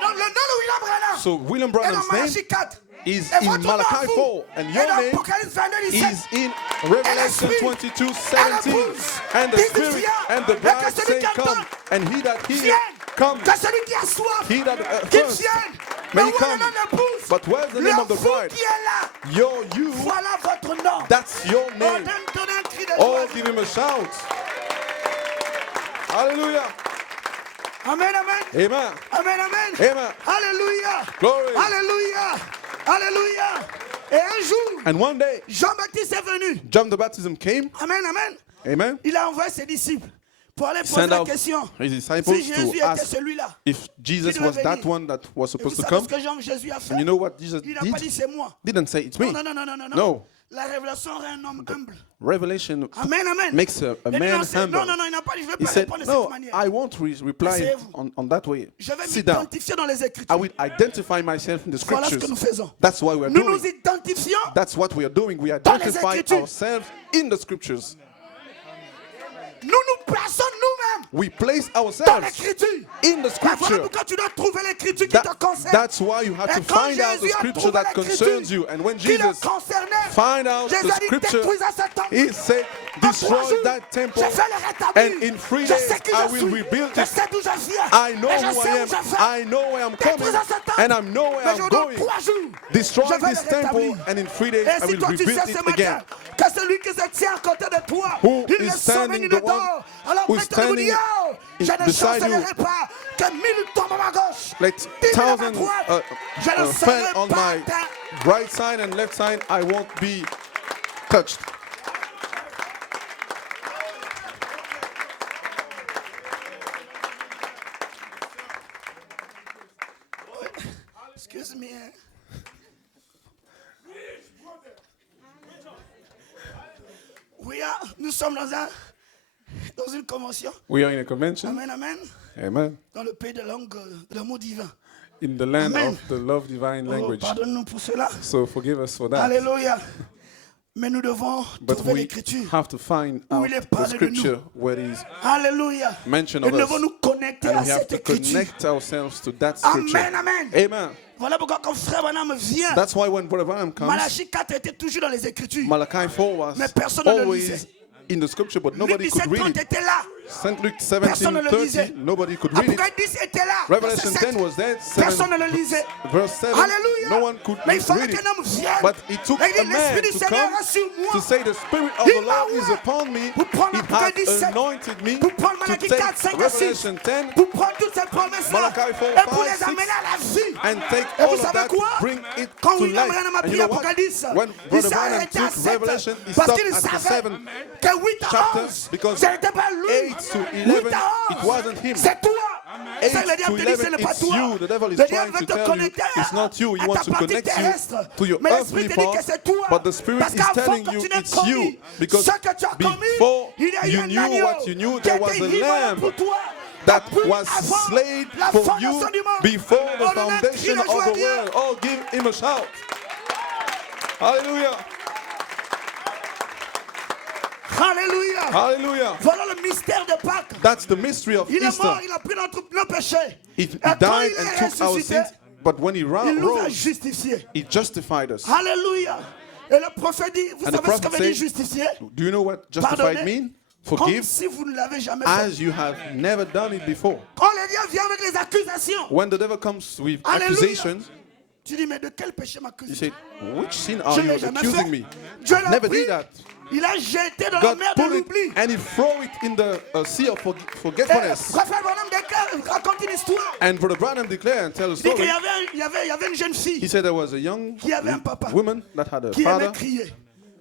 Donc le nom de William Branham So William est dans Branham's name Malachie 4. is Et in votre nom à Malachi vous 4, and est your dans name Apocalypse 22, 17. is in Revelation 22:17. And the Spirit and the bride say, "Come." And he that hears, come. Que celui qui a soif, He that qu'il thirsts, vienne. may Mais he où est come. le nom de l'épouse? But where's the name of the Le vous bride? qui est là, Your you, voilà votre nom. that's your Oh, name. donne un cri de Oh, joie. give him a shout. Hallelujah. Amen, amen. Amen. Amen, amen. Amen. Alléluia. Glory. Alléluia. Alléluia. Et un jour, And one day, Jean-Baptiste est venu. John the Baptism came. Amen, amen. Amen. Il a envoyé ses disciples pour aller poser Send la out question. his disciples Si Jésus to était ask celui-là. if Jesus devait was that venir. one that was Et vous supposed to savez come. ce que Jésus a fait? And you know what Jesus Il n'a pas dit did? c'est moi. Didn't say it's me. Non, non, non, non, non, non. No. La révélation rend un homme humble. Revelation Amen, amen. makes a Il dit, man non, humble. non, non, non, il n'a pas dit, je ne vais He pas said, répondre de "No, cette manière. I won't reply Asseyez-vous. on that way. Je vais Sit down. m'identifier dans les I Écritures. will identify myself in the Voilà ce que nous scriptures. faisons. That's what we're Nous doing. nous identifions That's what we are doing. We Dans les identify Écritures. ourselves in the scriptures. nous nous plaçons nous-mêmes We place dans ourselves l'Écriture. in the Et voilà scripture. pourquoi tu dois trouver l'Écriture qui te concerne. That's why you have to Et quand find out the Jésus a scripture trouvé that l'Écriture concerns you. And when qui le Jesus concernait, find out Jésus the a dit, scripture, détruisez cet temple. he said, En 3 destroy jours, that temple, je vais le rétablir. and in 3 Je days sais qui I je will suis. rebuild Je it. sais d'où je viens. I know Et je who sais I où am. je vais. I know where I'm coming, Détruisez cet temple. and I know where Mais je I'm vous donne going. 3 jours. Destroy Je vais this le temple, rétablir. and in 3 days Et I si will toi tu sais rebuild ce it matin again. que celui qui se tient à côté de toi, Who il is ne sommet standing ni the ne one dort. Alors who is maintenant vous dites, standing oh, je ne beside you. chancellerai pas que 1000 tombent à ma gauche. Let 10 000 à ma thousands droite. Je ne fell serai on pas my atteint. right side and left side, I won't be touched. Excuse me. Nous sommes dans une convention. We are in a convention. Amen, amen. Amen. Dans le pays de langue, de l'amour divin. in the land Amen. of the love divine Oh, language. pardonne-nous pour cela. So forgive us for that. Alléluia. Mais nous devons But trouver we l'écriture. have to find Où out il est the parlé de nous. scripture where it is Alléluia. mentioned Et of nous us. devons nous connecter And à we have cette to écriture. connect ourselves to that scripture. Amen, amen. Amen. Voilà pourquoi quand frère Branham vient, That's why when Brother Branham comes, Malachi 4 était toujours dans les écritures. Malachi 4 was Mais personne ne le always lisait. in the scripture, but Luc nobody could read 17:30 it. était là. St. Luke Personne ne le lisait. 17:30, nobody could read it. Apocalypse 10 était là. Revelation Verset 10 7. was there. Personne ne le lisait. Verse 7, Alléluia. no one could Mais il fallait read it. qu'un homme vienne. But it took Et il dit, a man l'Esprit du to Seigneur come est sur moi. to say, the Spirit of Il the Lord m'a is oint upon me. pour prendre He Apocalypse has 17, anointed me pour prendre to Malachi take 4, 5 à 6, Revelation 10 pour prendre toutes ces promesses-là Malachi 4, et pour 5, les amener à la vie. and take Et all vous of savez that, quoi? bring it Quand to William life. Branham a And you pris know what? Apocalypse, When il Brother s'est Branham arrêté à took 7 Revelation, he parce stopped qu'il at the savait 7th que 8 à chapter 11, because ce n'était pas lui. 8 to 8 11, à it 11, wasn't him. c'est toi. 8 Ça, le to diable te dit, ce 11, n'est pas it's toi. you. The devil is Le trying diable to veut te tell you connecter it's not you. He à wants ta to partie connect terrestre. you to your Mais earthly l'esprit te dit part, que c'est toi. but the Spirit Parce is qu'avant telling que you tu n'aies it's you. commis Because ce que tu as commis, before il y a eu you un knew agneau what you knew, qui a there was été a livré lamb pour toi. that Depuis was avant slain la for fondation you du monde. before the On en a crié foundation le of joie the bien. world. Oh, give him a shout. Hallelujah. Alléluia. Hallelujah. Voilà le mystère de Pâques. That's the mystery of Il est Easter. mort, il a pris nos péchés. He Et quand died il and est took our ressuscité, sins, but when he il nous a rose, justifiés. he justified us. Alléluia. Et le prophète dit, vous And the savez ce que prophet veut dire said, justifier? Do you know what justified Pardonner. mean? Comme Forgive si vous ne l'avez jamais fait. as you have never done it before. Quand le diable vient avec les accusations, When the devil comes with Alléluia. accusations, tu dis, mais de quel péché you m'accuse-tu? say, which sin are Je you l'ai jamais accusing fait. me? Dieu I l'a never pris, did that. il a jeté dans la God mer de put it l'oubli. and he throw it in the sea of Et forgetfulness. Raphaël Branham déclare, raconte une histoire. And Brother Branham declared and tell a Il dit qu'il story. y avait une jeune He fille said there was a young qui avait un papa woman that had a qui aimait father crier.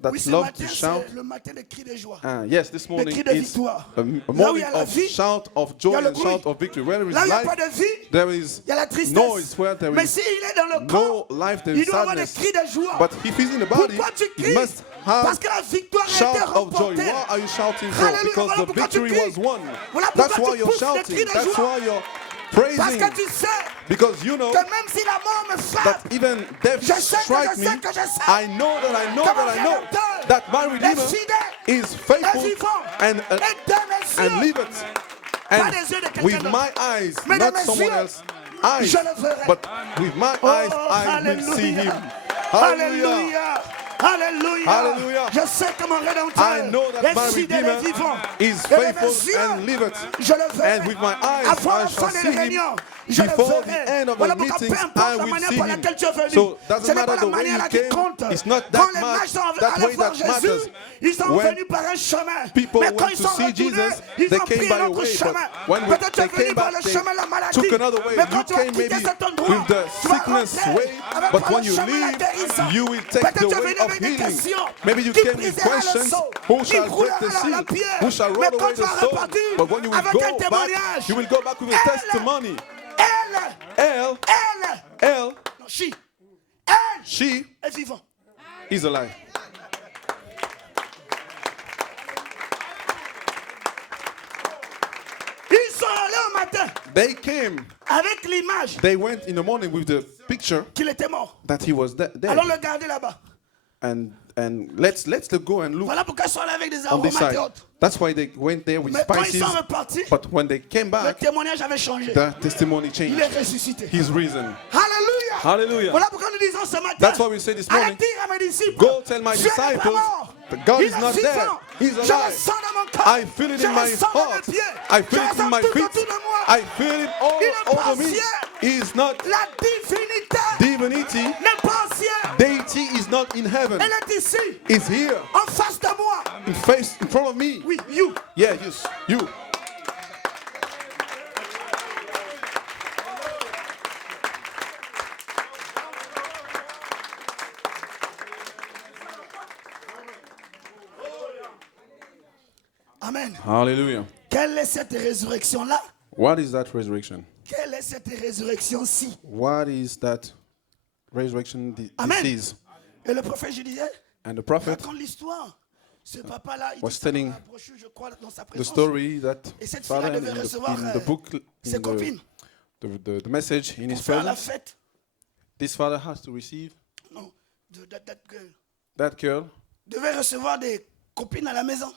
that Oui, ce loved matin, to shout. c'est le matin des cris de joie. Yes, this morning cris de is victoire. a Là où il morning y a la of vie, shout of il y joy a le and bruit. shout of victory. Where there is Là où il n'y a pas life, de vie, there is il y a la tristesse. noise. Where there Mais is s'il est dans le no corps, life, there il is doit avoir des sadness. cris de joie. But if he's in the body, Pourquoi tu he cries? must Parce have que la victoire a été shout of joy. remportée. Why are you shouting for? Hallelujah. Because Voilà the pourquoi tu victory cries. was won. Voilà That's pourquoi why tu you're pousses des shouting. cris de That's joie. why you're Parce praising. que tu sais Because you know que même si la mort me frappe, that even death je sais strike me, que je sais I know that I know que that mon I know Rédempteur that my est Redeemer fidèle, is est faithful vivant, and et de mes and yeux, liveth. pas And des yeux de quelqu'un with d'autre, my eyes, mais de not mes someone yeux, else's eyes, je le verrai. but with my Oh, eyes I will see him. Hallelujah. Alléluia. Alléluia. Hallelujah. Je sais que mon Rédempteur I know that my est fidèle et Redeemer vivant. is Et de mes faithful yeux, and liveth. je le verrai. And with my eyes Avant I la shall fin de see la him. réunion, je le Before verrai. the end of Voilà the pourquoi meetings, peu importe I la will manière see par him. laquelle tu es venu, So ce doesn't n'est pas matter la the way manière you là qui came. compte. It's not Quand that les much, mages sont that allés way voir that Jésus, matters. ils sont When venus par un chemin. people Mais quand went ils to sont see retournés, Jesus, ils they ont came pris by un a autre way, chemin. but when Peut-être tu es they venu came par back, le chemin de la they maladie. took another way. Mais You quand tu vas came quitter maybe cet endroit, with the tu vas sickness rentrer way, avec but par when le you chemin de la leave, guérison. you will take Peut-être the tu es way venu of avec des healing. questions. Maybe you Qui came with brisera le questions. seau? Who Qui shall break the roulera la seal? pierre? Who shall Mais roll quand away tu the vas stone? repartir But when you will avec un go back, témoignage, you will go back with a Elle- testimony. elle, Elle, non, elle she est vivante. is alive. Ils sont allés au matin They came. avec l'image They went in the morning with the picture qu'il était mort. that he was dead. Allons le garder là-bas. And let's go and look Voilà pourquoi ils sont allés avec des on this aromates side. et autres. That's why they went there with Mais quand ils spices. sont repartis, But when they came le back, témoignage avait changé. the testimony Il changed. est ressuscité. He's risen. Alléluia. Hallelujah. Voilà pourquoi nous disons ce matin. That's why we say this Allez morning, dire à mes disciples, go tell my Dieu n'est pas disciples mort. that God Il is est not dead. vivant. He's Je le alive. sens dans mon corps. I feel it Je in le my sens dans heart. mes pieds. I feel Je it le in sens my tout feet. autour de moi. I feel it Il est all over me. partiel. He is not La divinité divinity. n'est pas ancienne. Deity is not in heaven. Elle est ici, It's here, en face de moi. in front of me. Oui, you. Yeah, yes, you. Amen. Hallelujah. Quelle est cette résurrection-là? What is that resurrection? Quelle est cette résurrection-ci? What is that resurrection Amen. this is? Et le prophète, je disais, And the prophet raconte l'histoire. Ce papa-là, il was dit, telling la brochure, je crois, dans sa the présence. story that Et cette father fille-là devait in recevoir the book, ses in copines. the the message in his Pour faire la presence. fête. This father has to receive Non, that girl that girl. devait recevoir des copines à la maison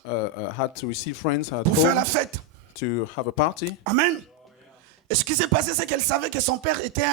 Had to receive friends at pour faire la home fête. to have a party. Amen. Et ce qui s'est passé, c'est qu'elle savait que son père était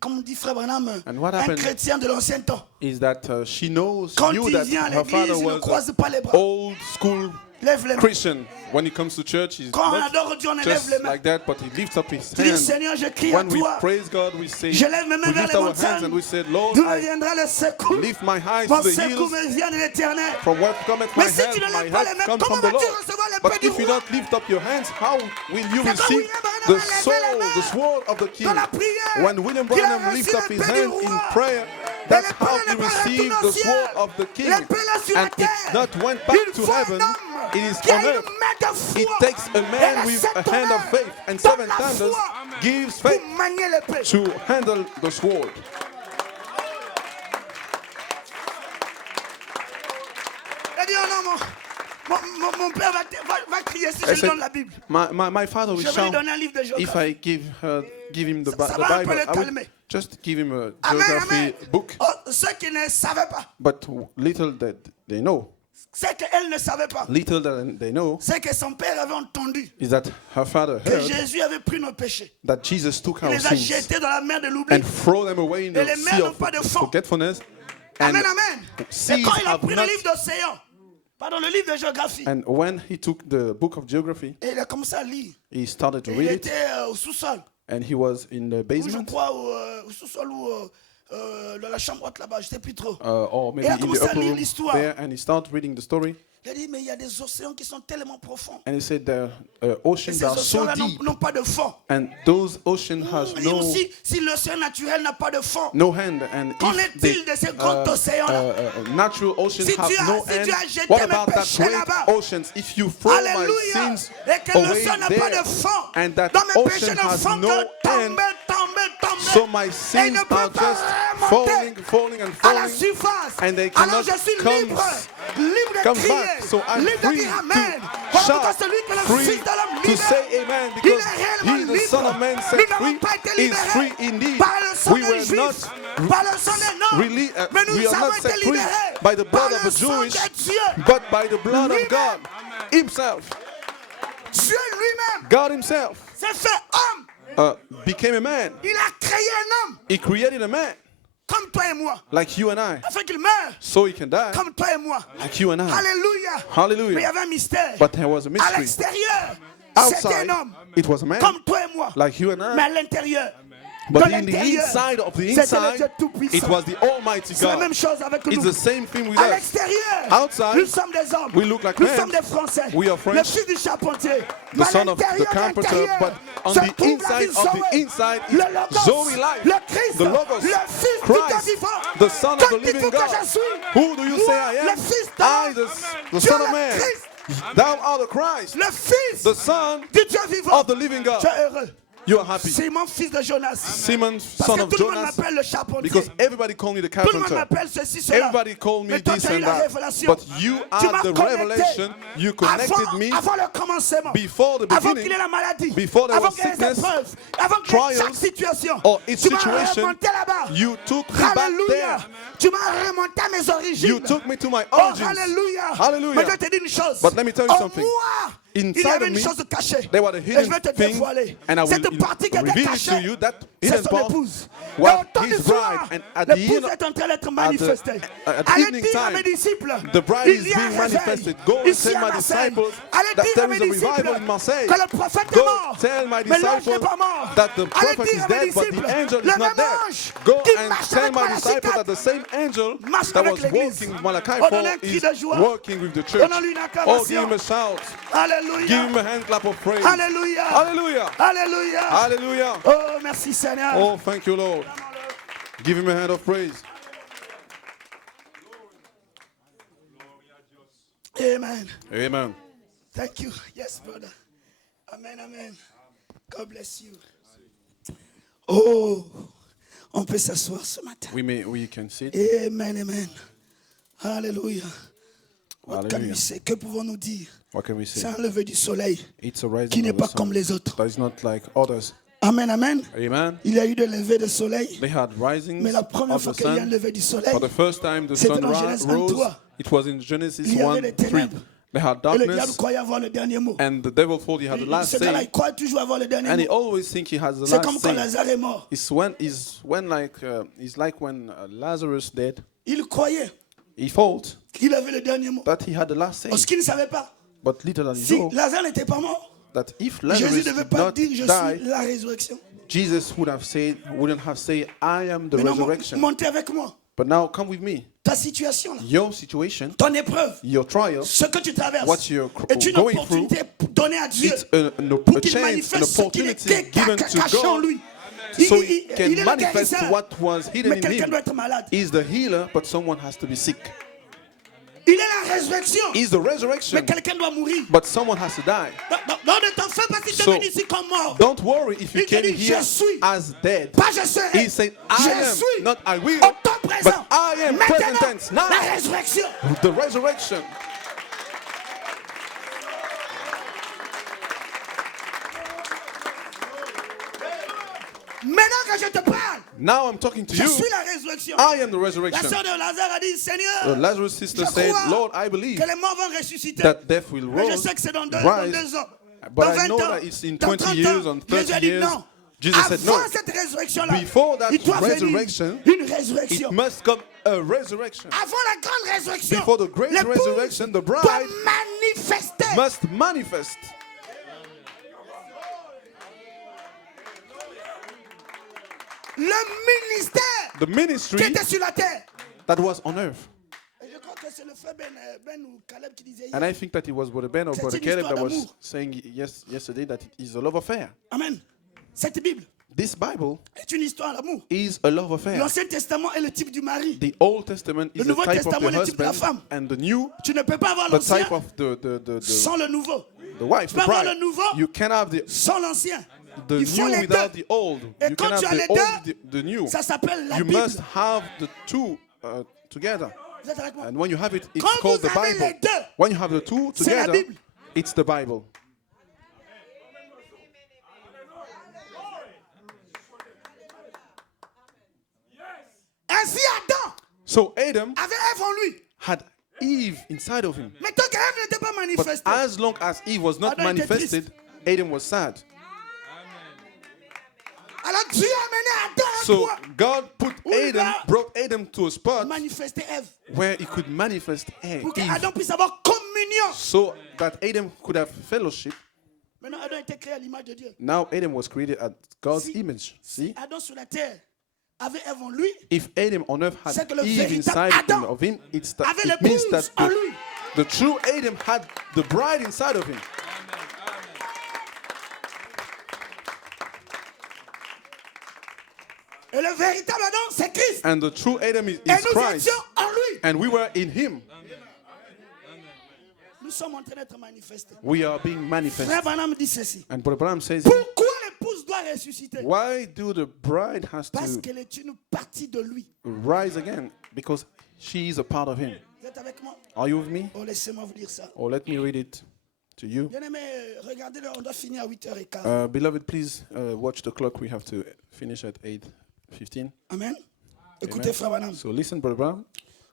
comme dit Frère Branham, And what un happened chrétien de l'ancien temps. is that she knew Quand that il vient à her father l'église, il ne was croise pas les bras. old school Lève les mains. Christian. When he comes to church, he's Quand on not adore Dieu, on élève just les mains. like that, but he lifts up his Tu dis, hands. Seigneur, je crie à When we toi. praise God, we say, Je lève mes mains we vers lift les our hands and montagnes. we say, Lord, D'où me I viendra le secours? lift my eyes Mon to the secours hills. me vient de l'éternel. From where cometh my Mais si help? tu ne My lèves pas les help mains, comes comment from the vas-tu Lord. recevoir l'épée But du if you roi? don't lift up your hands, how will you C'est quand receive William Branham the a levé les mains the sword of the king? dans la prière, When William qu'il a Branham reçu lifts up his l'épée du hand in roi. prayer, Et that's l'épée how n'est he pas received retournée au the sword ciel. of the king. L'épée là sur la And it terre. not went back Il to faut un heaven, homme it is qui a on une earth. main de foi. It takes a Et man la with sept a hand of honneur faith, and donne 7 la thunders foi gives faith pour manier l'épée. to handle the sword. Il a dit, oh non, mon père va crier si I je lui said, donne la Bible. my father will Je vais lui shout donner un livre de if géographie. I give him the, Ça the va un peu Bible. le I will calmer. just give him a Amen, geography amen. book. Oh, ceux qui ne savaient pas, But little that they know, c'est qu'elle ne savait pas, little that they know, c'est que son père avait entendu is that her father que heard Jésus avait pris nos péchés. that Jesus took Il our les a sins jetés dans la mer de l'oubli. and throw them away in Et the les mers sea n'ont of pas de fond. forgetfulness. And Amen, amen. Et seas quand il a have pris not- le livre d'océan, pardon, le livre de géographie, And when he took the book of geography, et il a commencé à lire. he started to Et il read it, était au sous-sol, and he was in the ou je basement, crois au sous-sol ou dans la chambre haute là-bas, je ne sais plus trop. or maybe Et a in the commencé à upper lire room l'histoire. there, and he started reading the story. Il a dit, mais il y a des océans qui sont tellement profonds. And he said the Et oceans ces are so océans-là deep, n'ont pas de fond. and those oceans has Et no aussi, si l'océan naturel n'a pas de fond, hand. And qu'en if est-il de ces grands océans-là? natural oceans Si have tu as- no si tu end, as jeté what mes about that péchés great là-bas? oceans? If you throw my Alléluia. sins Et que away l'océan n'a pas there, de fond. and that Dans mes péchés ocean ne has font no que end, tomber. so my Et il sins ne peut are pas just remonter falling and à la falling, surface. and they Alors cannot je suis come libre de come crier, back. So I'm libre de free dire to Amen. Parce que shout, celui que le free Fils de l'homme to libère, say amen, il because est he, réellement the Son of libre. Man, Nous set n'avons free, pas été is free libérés indeed. par le sang We des were Juifs, not par le sang des Noirs, really, mais we nous are avons not été set free libérés by the par blood of le the sang Jewish, de Dieu. but by the blood of Lui-même. God himself. Dieu lui-même God himself s'est fait homme. became a man. Il a créé un homme He created a man comme toi et moi, like you and I, afin qu'il meure so he can die comme toi et moi. like you and I. Alléluia. Hallelujah. Mais il y avait un mystère. But there was a À mystery. l'extérieur, c'était Outside, un homme it was a man comme toi et moi. like you and Mais I. à l'intérieur, But dans in the l'intérieur, inside of the c'était le Dieu inside, tout-puissant. it was the Almighty C'est la God. même chose avec It's nous. the same thing with À us. l'extérieur, Outside, nous sommes des hommes. we look like nous men. sommes des Français. We are French. Le fils du charpentier. The Mais à son of the l'intérieur, carpenter, l'intérieur, but on se the trouve la inside vie of Zoé, the inside le is Logos, Zoe life, le Christ, the Logos, le Fils du Dieu Christ, vivant. the Son of the Que living dites-vous que God. je suis? Who do you Moi, say I am? le Fils I, d'homme. the Dieu Son of le Man. Christ, Thou art the Christ, le Fils the Son du Dieu vivant. of the living God. Tu es heureux. You are happy. Simon, fils de Jonas. Simon, Parce son que of tout le monde Jonas, m'appelle le charpentier. because everybody called me the Tout le monde carpenter. m'appelle ceci, cela. Everybody called me Mais toi, this tu as eu and la that. révélation. But you Tu are m'as the connecté revelation. You connected me avant le commencement. before the Avant beginning, qu'il ait la maladie. before there avant was qu'il y ait les sickness, épreuves. Avant qu'il y ait chaque trials, situation. or its Tu m'as situation. remonté là-bas. You took me back Alléluia. there. Tu m'as remonté à mes origines. You took me to my Oh, origins. alléluia. Hallelujah. Mais je te dis une chose. But let me tell you En something. moi, il y Inside avait of une me, chose cachée. there were the Et je hidden vais te things, dévoiler. and I Cette will partie qui était reveal it to cachée, you, that c'est hidden son part épouse. Et was au temps du his soir, bride. And at the l'épouse end, est en train d'être manifestée. at the Allez evening dire à time, mes disciples, the bride il is y a un being réveil manifested. Go and ici tell à my Marseille. disciples Allez that dire à there mes is a revival disciples in Marseille. que le prophète est Go mort, tell my mais l'ange n'est disciples pas mort. that the Allez prophet dire is à mes dead, but the disciples, angel le is not même dead. ange Go qui and marche tell avec my Malachi disciples 4 that the same angel marche that avec was l'église. walking with Malachi On 4 donne un cri is de joie. working with the church. Donne-lui une Oh, acclamation. give him a shout. Give Alléluia. him a hand clap of praise. Alléluia. Hallelujah. Alléluia. Hallelujah. Oh, merci Seigneur. Oh, thank you, Lord. Give him a hand of praise. Amen. Amen. Thank you. Yes, brother. Amen, amen. God bless you. Oh, on peut s'asseoir ce matin. We can sit. Amen, amen. Alléluia. What can we Hallelujah. say? Que pouvons-nous dire? What can we C'est say? un lever du soleil It's a rising qui n'est of the pas sun comme les autres. that is not like others. Amen, amen. Amen. Il y a eu de lever de soleil. They had risings Mais la première of fois the qu'il y a un sun. lever du soleil, For the first time the c'était sun dans Genèse rose. 1:3. It was in Genesis Il y avait les 1:3. ténèbres. They had Et le diable darkness, croyait avoir le dernier mot. and the devil thought he had the last Ce gars-là, say, il croit toujours avoir le dernier and he mot. always think he has the C'est comme last quand say. Lazare est mort. It's like when Lazarus dead. Il croyait He thought qu'il avait le dernier mot. that he had the last say, Parce qu'il ne savait pas. but little did he Si know Lazare n'était pas mort, that if Jésus Lazarus ne devait did pas not dire je die, suis la résurrection. Jesus wouldn't have said, I am the Maintenant, resurrection. montez avec moi. But now come with me. Ta situation, là, Your situation, ton épreuve, your trial, ce que tu traverses, what you're est une going opportunité donnée à Dieu it's a pour chance, qu'il an manifeste ce qu'il opportunity était given to caché en God lui. so il he est can le manifest guérisseur, what was hidden mais in quelqu'un him. doit être malade. He's the healer, but someone has to be sick. Il est la résurrection, He's the resurrection, mais quelqu'un doit mourir. but someone has to die. Non, ne t'en fais pas si tu So, viens ici comme mort. Don't worry if you Il te came dit, here je suis. as dead. Pas je serai. He said, I Je am, suis. not I will, Au temps présent. but I am present Maintenant, tense. Now, la résurrection. the resurrection. Maintenant que je te parle, Now I'm talking to je you. suis la résurrection. I am the La resurrection. sœur de Lazare a dit, Seigneur, Lazarus' sister je said, crois Lord, I believe que les morts vont ressusciter. that death will Mais je rise. sais que c'est dans 2 rise. ans. But Dans I 20 know ans, that it's in dans 20 30 years, ans. on Jésus 30 a dit years. non. Jesus said no. Avant cette résurrection-là, Before that il doit venir resurrection, une résurrection. It must come a resurrection. Avant la grande résurrection, Before the great l'épouse resurrection, the bride doit manifester. must manifest. Le ministère The qui ministry était sur la terre. that was on earth. Et je crois que c'est le frère Ben ou Caleb qui disait And hier. I think that it was Brother Ben or C'est Brother une Caleb histoire that was d'amour. saying yesterday that it is a love affair. Amen. Cette Bible This Bible est une histoire d'amour. is a love affair. L'Ancien Testament est le type du mari. The Old Testament is Le the Nouveau type of Testament the est le type de la husband, femme. and the new, Tu ne peux pas avoir the l'ancien type of the sans le nouveau. wife, Tu the peux avoir bride. le nouveau You can have the sans l'ancien. the Il faut new les without deux. the old. Et You quand can tu as have les the old, the new. Ça s'appelle la You Bible. must have the two together. Vous êtes avec moi? And when you have it, it's Quand called vous the avez Bible. les deux, When you have the two c'est la together, Bible. it's the Bible. Ainsi Adam So Adam avait Ève en lui. had Eve inside of him. Mais tant qu'Ève n'était pas But manifestée, as long as Eve was not Adam était manifested, Adam was sad. alors Dieu a amené Adam à un So point God Oula. brought Adam to a spot manifester Ève where he could manifest pour que Eve, Adam puisse avoir communion. so that Adam could have fellowship. Maintenant, Adam était créé à l'image de Dieu. Now Adam was created at God's Si- image. See? Adam sur la terre avait Ève en lui, If Adam on earth C'est had que le Eve véritable inside Adam of him, avait it means that l'épouse en lui. the true Adam had the bride inside of him. Et le véritable Adam, c'est Christ. And the true Adam is Et nous Christ. étions en lui. And we were in him. Nous sommes en train d'être manifestés. We are being manifested. Frère Branham dit ceci. And Brother Branham says, Pourquoi l'épouse doit ressusciter? why do the bride has Parce to qu'elle est une partie de lui. rise again? Because she is a part of him. Vous êtes avec moi? Are you with me? Oh, laissez-moi vous dire ça. Or let me read it to you. Bien aimé, regardez, on doit finir à 8h15. Beloved, please watch the clock. We have to finish at 8:15. Amen. Écoutez, frère Branham. So listen, Brother Branham.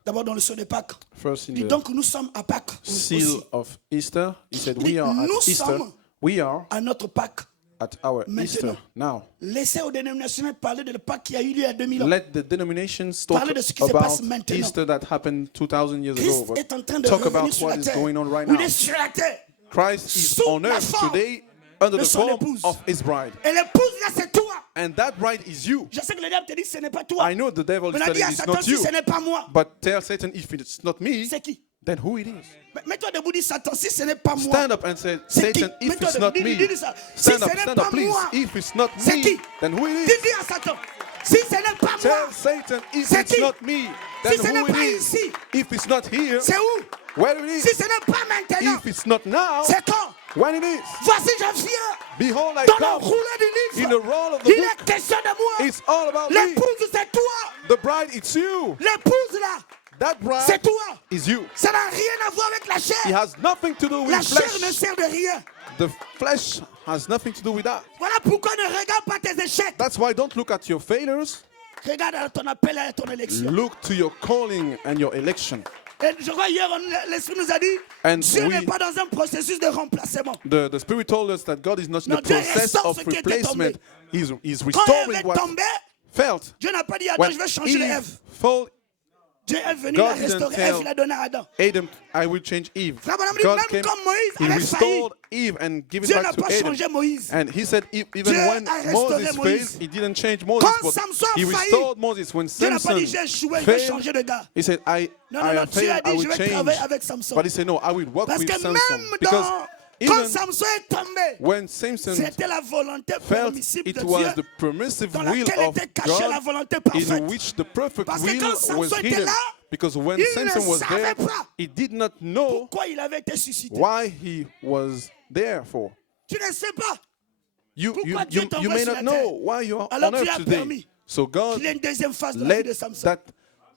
D'abord dans le sceau de Pâques. First in Dis the donc, nous sommes à Pâques seal aussi. of Easter, he said, we Nous are at Easter. sommes We are À notre Pâques. at our Maintenant. Easter now. Laissez aux dénominations parler de la Pâques qui a eu lieu il y a 2000 ans. Let the denominations talk Parlez de ce qui se passe about maintenant. Easter that happened 2000 years ago. Christ But est en train de talk revenir about sur what la is terre. going on right Il now. est sur la terre. Christ is Sous on la earth forme today under de the son form épouse. of his bride. Et l'épouse là, c'est toi. And that bride is you. Je sais que le diable te dit ce n'est pas toi. I know the devil is On a dit telling à you it's Satan not si you. ce n'est pas moi. But tell Satan, if it's not me, C'est qui? then who it is? Mets-toi debout, dis Satan si ce n'est pas moi. Stand up and say, C'est qui? Satan, if Mets-toi it's debout, not dis- me. dis ça. Si Stand ce up, n'est stand pas up, please. moi. If it's not C'est qui? me, then who it is? Dis à Satan si ce n'est pas moi. Tell Satan, if C'est it's qui? not me, Si then ce n'est who pas it is? ici. If it's not here, C'est où? where it Si is? ce n'est pas maintenant. If it's not now, C'est quand? when it is? Voici je viens. Behold, I Dans le come. rouleau du In livre. the roll of the Il book, est question de moi. it's all about me. L'épouse c'est toi. The bride, it's you. L'épouse là, That c'est bride toi. is you. Ça n'a rien à voir avec la It chair. has nothing to do La with chair ne flesh. sert de rien. The flesh has nothing to do with that. Voilà pourquoi ne regarde pas tes échecs. That's why don't look at your failures. Regarde à ton appel et à ton élection. Look to your calling and your election. Et je crois hier, l'Esprit nous a dit, And Dieu we- n'est pas dans un processus de remplacement. The Spirit told us that God is not in Non, the Dieu process restaure of ce qui était replacement. tombé. He's Quand restoring Ève est what tombée, felt. Dieu n'a pas dit, attends, When je vais changer les Ève. Eve fell, Dieu est venu, il a God didn't restauré tell Ève, il a donné à Adam. Adam, I will change Eve. Frère Branham dit, God même came, quand Moïse he avait failli, restored Eve and gave it Dieu n'a back to pas Adam. changé Moïse. And he said, even Dieu when a restauré Moses Moïse. failed, he didn't change Moses, Quand but Samson he a failli, restored Moses. When Dieu n'a pas Samson dit, j'ai échoué, je vais failed, changer de gars. he said, I Non, have Dieu a failed, I dit, will je vais change. travailler avec Samson. But he said, no, I will work Parce with que Samson. même Because quand even Samson est tombé, when Samson c'était la volonté felt, permissible it de was Dieu the permissive dans will laquelle of était cachée la God volonté in parfaite. which the perfect Parce que will quand was Samson était hidden. là, Because when il Samson ne was there, savait pas he did not know pourquoi il avait été suscité. why he was there for. Tu ne sais pas You Pourquoi Dieu you t'envoie may sur not la terre? know why you are Alors on Dieu earth a today. permis So God qu'il y ait une deuxième phase de la vie led de Samson. that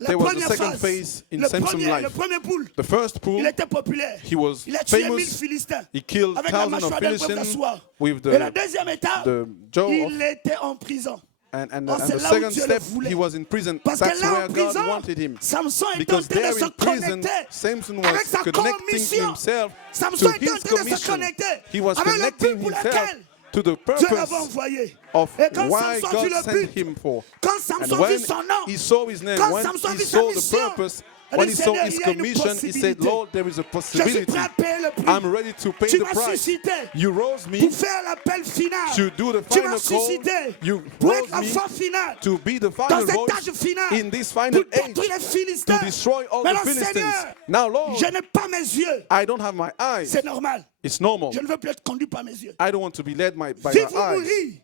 La there was a première second phase, phase in le Samson's premier life. poule, The first pool, il était populaire. he was Il a tué famous. 1000 Philistins He killed avec la thousands of mâchoire d'un bœuf Philistines d'asseoir. with Et la the deuxième étape, jaw of, il était en prison. and Oh, c'est the là où second Dieu le step, voulait. he was in prison. Parce que That's là where en God prison, wanted him. Samson était en Because train de there se in prison, connecter Samson avec was sa connecting commission. himself Samson to était en his train de se commission. connecter He was avec le connecting but pour himself lequel to the Dieu l'avait purpose envoyé. of Et quand why Samson God vit le sent but, him for. quand And Samson when vit son nom, he saw his name, quand when Samson he vit sa saw the mission, purpose, il when dit, he saw Seigneur, his il y a une commission, he said, possibilité. Lord, there is a Je suis possibility. prêt à payer le prix. I'm ready to pay Tu the m'as price. suscité You rose me pour faire l'appel final. to do the Tu final m'as call. suscité You pour rose être la me voix finale to be the dans final cet voice âge final in this final pour age détruire les Philistins. to destroy all the Maintenant, Philistines. Seigneur, Now, Lord, je n'ai pas mes yeux. I don't have my eyes. C'est normal. It's normal. Je ne veux plus être conduit par mes yeux. I don't want to be led by Vivre my ou eyes.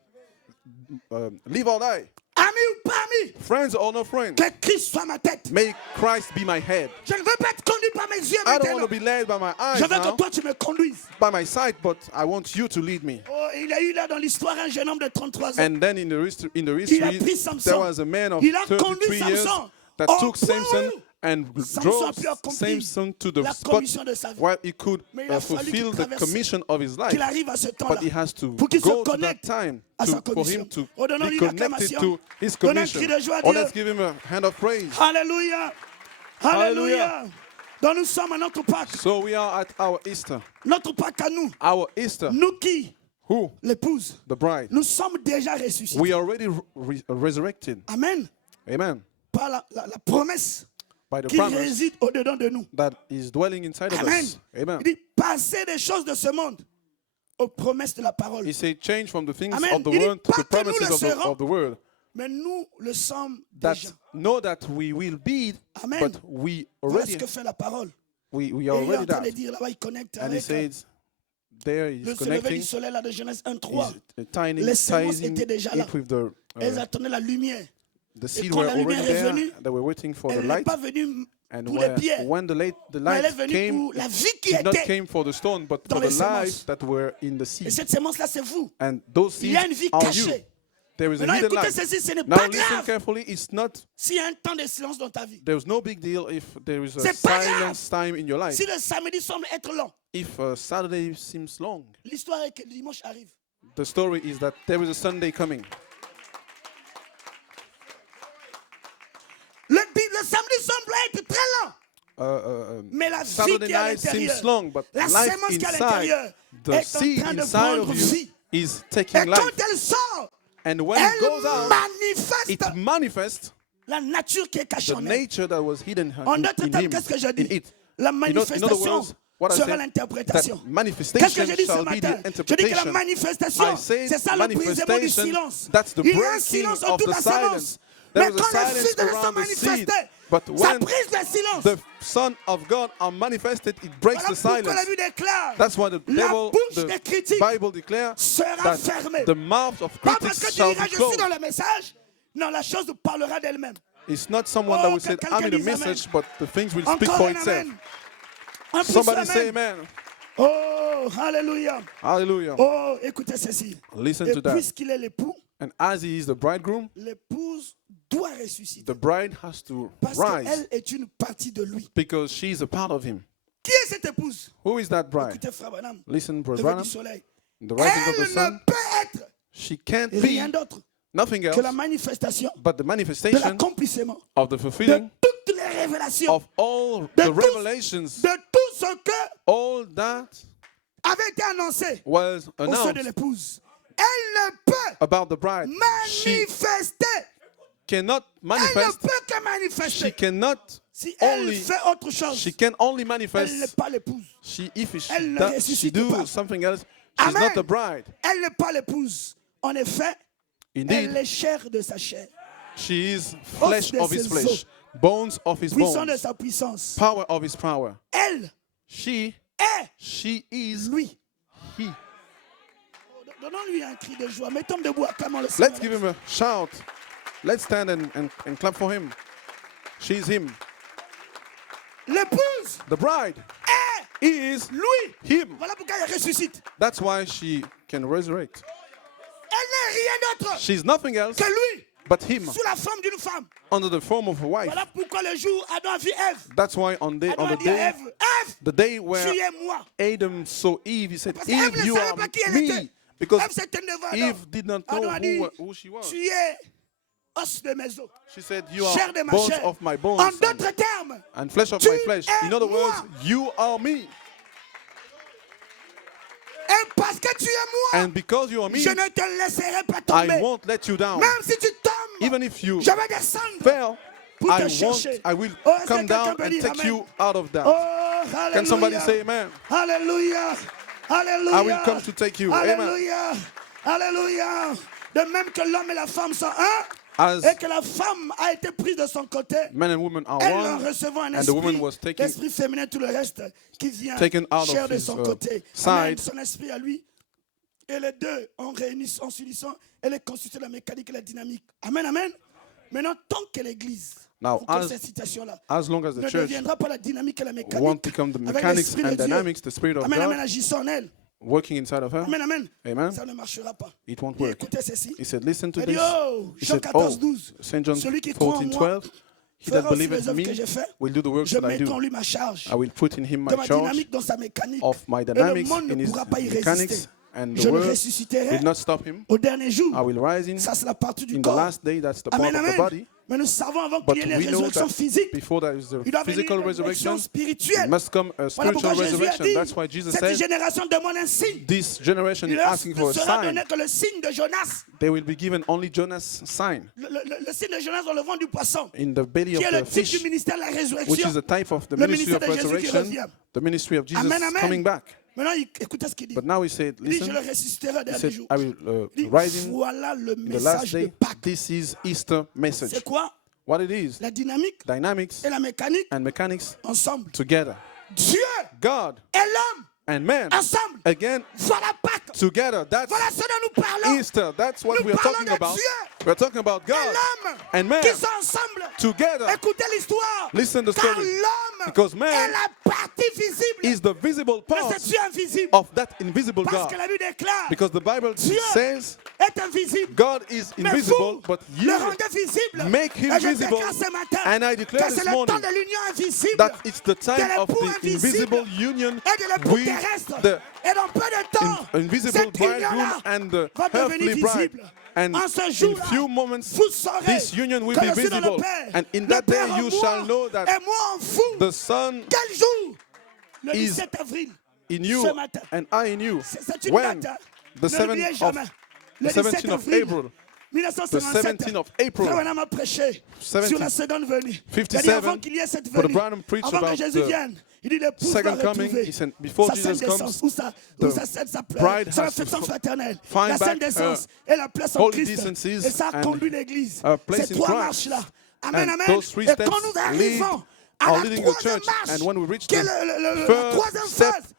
mourir, Live or die. ami ou pas ami, Friends or no friends. que Christ soit ma tête. May Christ be my head. Je ne veux pas être conduit par mes yeux I don't want maintenant. to be led by my eyes Je veux now, que toi tu me conduises. by my sight, but I want you to lead me. Oh, il y a eu là dans l'histoire un jeune homme de 33 ans. And then in the history, Il a pris Samson. there was a man of Il a conduit 33 years Samson that au took point Samson où and Samson drove a pu accomplir Samson to the la spot commission de sa vie. where he could Mais il a fallu fulfill qu'il the traverse, commission of his life. qu'il arrive à ce temps-là But he has to pour qu'il se go to that connecte time à sa for commission. him to Oh, donnons-lui be une connected acclamation. to his Donne un commission. cri de joie à Oh, Dieu. let's give him a hand of praise. Alléluia. Alléluia. Donc nous sommes à notre Pâques. So we are at our Easter. Notre Pâques à nous. Our Easter. Nous qui, Who? l'épouse, The bride. nous sommes déjà ressuscités. We are already resurrected. Amen. Amen. Par la promesse By the qui promise réside au-dedans de nous. that is dwelling inside of Amen. us. Amen. Il dit, passez des choses de ce monde aux promesses de la parole. He said, change from the things Amen. of the Il dit, world to pas the que nous promises le of serons. the world. Mais nous le sommes That déjà. know that we will be, Amen. but we Voilà already ce que fait la parole. we Et il est are en already train de that. dire là-bas, il connecte And he avec says, there le is se lever connecting. du soleil là de Genèse 1:3. He's tying Les semences ties étaient déjà là. it with the Elles attendaient la lumière. the seed quand were la lumière already est there. venue, They were waiting for the Elle n'est light. pas venue And pour les pierres. when the Mais elle est light venue came, pour la vie qui it did not était. came for the stone, but dans for les the semences. lives that were in the Et seed. cette sémence-là, c'est vous. And those Il y a seeds une vie are you. cachée. There is a Maintenant, hidden écoutez life. ceci, ce n'est Now pas listen grave carefully. It's not. s'il y a un temps de silence dans ta vie. There's no big deal if there is a C'est pas silence time in your life. Si le samedi semble être long, If Saturday seems long, l'histoire est que le dimanche arrive. the story is that there is a Sunday coming. Le samedi semble être très long. Mais la vie Saturday qui est à night seems l'intérieur, long, but la life sémence qui est à inside, l'intérieur the est en seed train de inside prendre of you vie. is Et taking quand life. elle sort, And when it goes elle out, manifeste it manifests la nature qui est cachée the en elle. nature that was hidden En in d'autres termes, him, qu'est-ce que je in dis? it. La In other manifestation words, what I sera said, l'interprétation. that Qu'est-ce que manifestation j'ai dit ce shall be matin? the Je dis que la interpretation. manifestation, I said c'est ça le brisement du manifestation, silence. that's the Il y a un breaking silence of autour de the la sémence. silence. Mais There is a quand le silence Fils de Dieu sont around the seed. manifestés, But ça when brise le silence. the Son of God are manifested, it breaks Voilà the pourquoi la silence. Bible déclare, That's why the la devil, bouche des the critiques Bible declares sera that fermée. the mouth of Pas parce que critics tu shall diras, be je suis closed. dans le message. Non, la chose parlera d'elle-même. It's not someone that Oh, will say, quelqu'un I'm in the dise amen. message, but the things will speak Encore for un itself. amen. Un plus Somebody say amen. amen. Oh, alléluia. Hallelujah. Oh, écoutez ceci. Listen Et to that. puisqu'il est l'époux, And as he is the bridegroom, l'épouse doit ressusciter. the bride has to Parce rise qu'elle est une partie de lui. because she is a part of him. Qui est cette épouse? Who is that bride? Écoutez, frère Branham. Listen, Brother Lever Branham. du soleil. The rising of the Elle ne sun, peut être she can't rien be d'autre nothing que la else manifestation but the de manifestation l'accomplissement of the de fulfilling toutes les révélations, of all de the tout- revelations, de tout ce que all that avait été annoncé was au sein de announced l'épouse. Elle ne peut about the bride. She manifester. cannot Elle ne manifest. peut que She manifester. cannot Si elle only. fait autre chose, She can only elle n'est manifest. pas l'épouse. If Elle ne she ressuscite do pas. something else, she's Amen. not the bride. Elle n'est pas l'épouse. En effet, elle Indeed, est chair de sa chair, she is flesh de of his ses flesh, os. bones of his puissant de bones, sa puissance. power of his power. Elle She is lui. he. Donnons-lui un cri de joie. Mettons debout, acclamons le Seigneur. Let's give him a shout. Let's stand and clap for him. She's him. L'épouse The bride is lui. him. Voilà pourquoi elle ressuscite. That's why she can resurrect. Elle n'est rien d'autre She's nothing else que lui, but him sous la forme d'une femme. under the form of a wife. Voilà pourquoi le jour Adam a vu Ève. That's why on Adam a the dit à day, Ève, Ève, the day tu where es moi. Adam saw Eve, he said, Parce qu'Ève Eve, ne you savait are pas qui elle était. me. Because Ève s'était devant Adam. Eve did not know Adam a dit, who she was. tu es os de mes os, She said, you chair are de ma bones chair. of my En bones d'autres termes, and flesh of tu my flesh. es In other moi. words, you are me. et parce que tu es moi, And because you are me, je ne te laisserai pas I tomber. won't let you down. Même si tu tombes, Even if you je vais descendre fail, pour te I chercher. will Oh, est-ce que come quelqu'un down peut and dire take amen? you out of that. Oh, hallelujah. Can somebody say amen? Hallelujah. Hallelujah. I will come to take you. Amen. Hallelujah. Hallelujah. De même que l'homme et la femme sont un, As et que la femme a été prise de son côté, men and women are elle en one, recevant un and the woman esprit, was taken, l'esprit féminin, tout le reste qui vient taken out chair of de his son côté. Amen. side. Son esprit à lui. Et les deux, en réunissant, en s'unissant, elle est constituée la mécanique et la dynamique. Amen, amen. Maintenant, tant que l'Église, Now, pour que cette citation-là as long as the ne church deviendra pas la dynamique et la mécanique, won't become the avec mechanics l'esprit de and Dieu, dynamics, the Spirit of amen, amen, God agissant en elle, working inside of her, amen, amen, Amen. ça ne marchera pas. it won't Et work. écoutez ceci. He said, listen to Il dit, this. oh, He Jean said, 14, oh, 12, St. John celui qui croit en 14, moi 12, he that fera aussi believeth les œuvres me que j'ai fait. will do the works Je that I mettrai en do. lui ma charge, I will put in him de my ma charge dynamique dans sa mécanique. of my Et le dynamics monde in ne his pourra pas y mechanics, résister. and Je the le world ressusciterai will not stop him. au dernier jour. I will rise in Ça, c'est la partie du the corps. last day. That's the part Amen, of the amen. body. Mais nous savons avant But qu'il y ait we les know résurrections that physiques, before there is the il doit venir physical une résurrection resurrection, spirituelle. it must come a Voilà pourquoi spiritual Jésus a resurrection. dit, That's why Jesus cette said, génération demande un signe. this generation is Il leur asking for a sera sign. donné que le signe de Jonas. They will be given only Jonas' sign Le signe de Jonas dans le ventre du poisson, in the belly qui of est le the type du fish, ministère de la which résurrection. is the type of the Le ministry ministère of de Jésus qui resurrection, revient. the ministry of Jesus Amen, amen. coming back. Maintenant, écoutez ce qu'il dit. But now he said, Il dit, je listen, le ressusciterai au he dernier said, jour. I will Il dit, rise in voilà le in the last message de day. Pâques. This is Easter message. C'est quoi? What it is, La dynamique dynamics et la mécanique and mechanics ensemble. together. Dieu God et l'homme and man ensemble. again Voilà Pâques. together. That's Voilà ce dont nous parlons. Easter. That's what Nous we are parlons talking de about. Dieu We're talking about et God l'homme and man qui sont ensemble. together. Écoutez l'histoire. Listen to the Car story. l'homme Because man est la partie visible is the visible de part ce Dieu invisible. of that invisible Parce God. que la Bible déclare Because the Bible Dieu says est invisible. God is Mais invisible, vous but le you rendez visible. make him Et je visible. déclare ce matin And I declare que c'est this le temps morning de l'union invisible that it's the time de of l'époux the invisible union et de l'époux with terrestre. the Et dans peu de temps, invisible cette bridegroom union-là and the va devenir earthly bride. visible. And En ce in jour-là, few moments, vous saurez this union will que be je suis dans le visible. Père. And in Le that day, Père en you moi shall know that et moi en vous. the Son Quel jour? Le is 17 avril. in you Ce matin. and I in you. C'est une When? date. Hein? The Ne l'oubliez 7th of, jamais. Le the 17 17th of avril. April. 1957, The 17th of April. Frère Branham a prêché 17, sur la seconde venue. 57, Il a dit avant qu'il y ait cette Brother venue, Branham preached avant que about Jésus the vienne, il dit l'épouse va second coming. retrouver He said, before sa Jesus sainte comes, décence, ou sa bride son has to affection fraternelle, find la sainte back décence et la place en holy Christ. decencies Et ça a and conduit l'Église. a place Ces in trois Christ. marches-là. Amen, And amen. those three Et steps quand nous lead arrivons à are la leading the troisième church. marche, And when we reach qui est the la third troisième step, phase,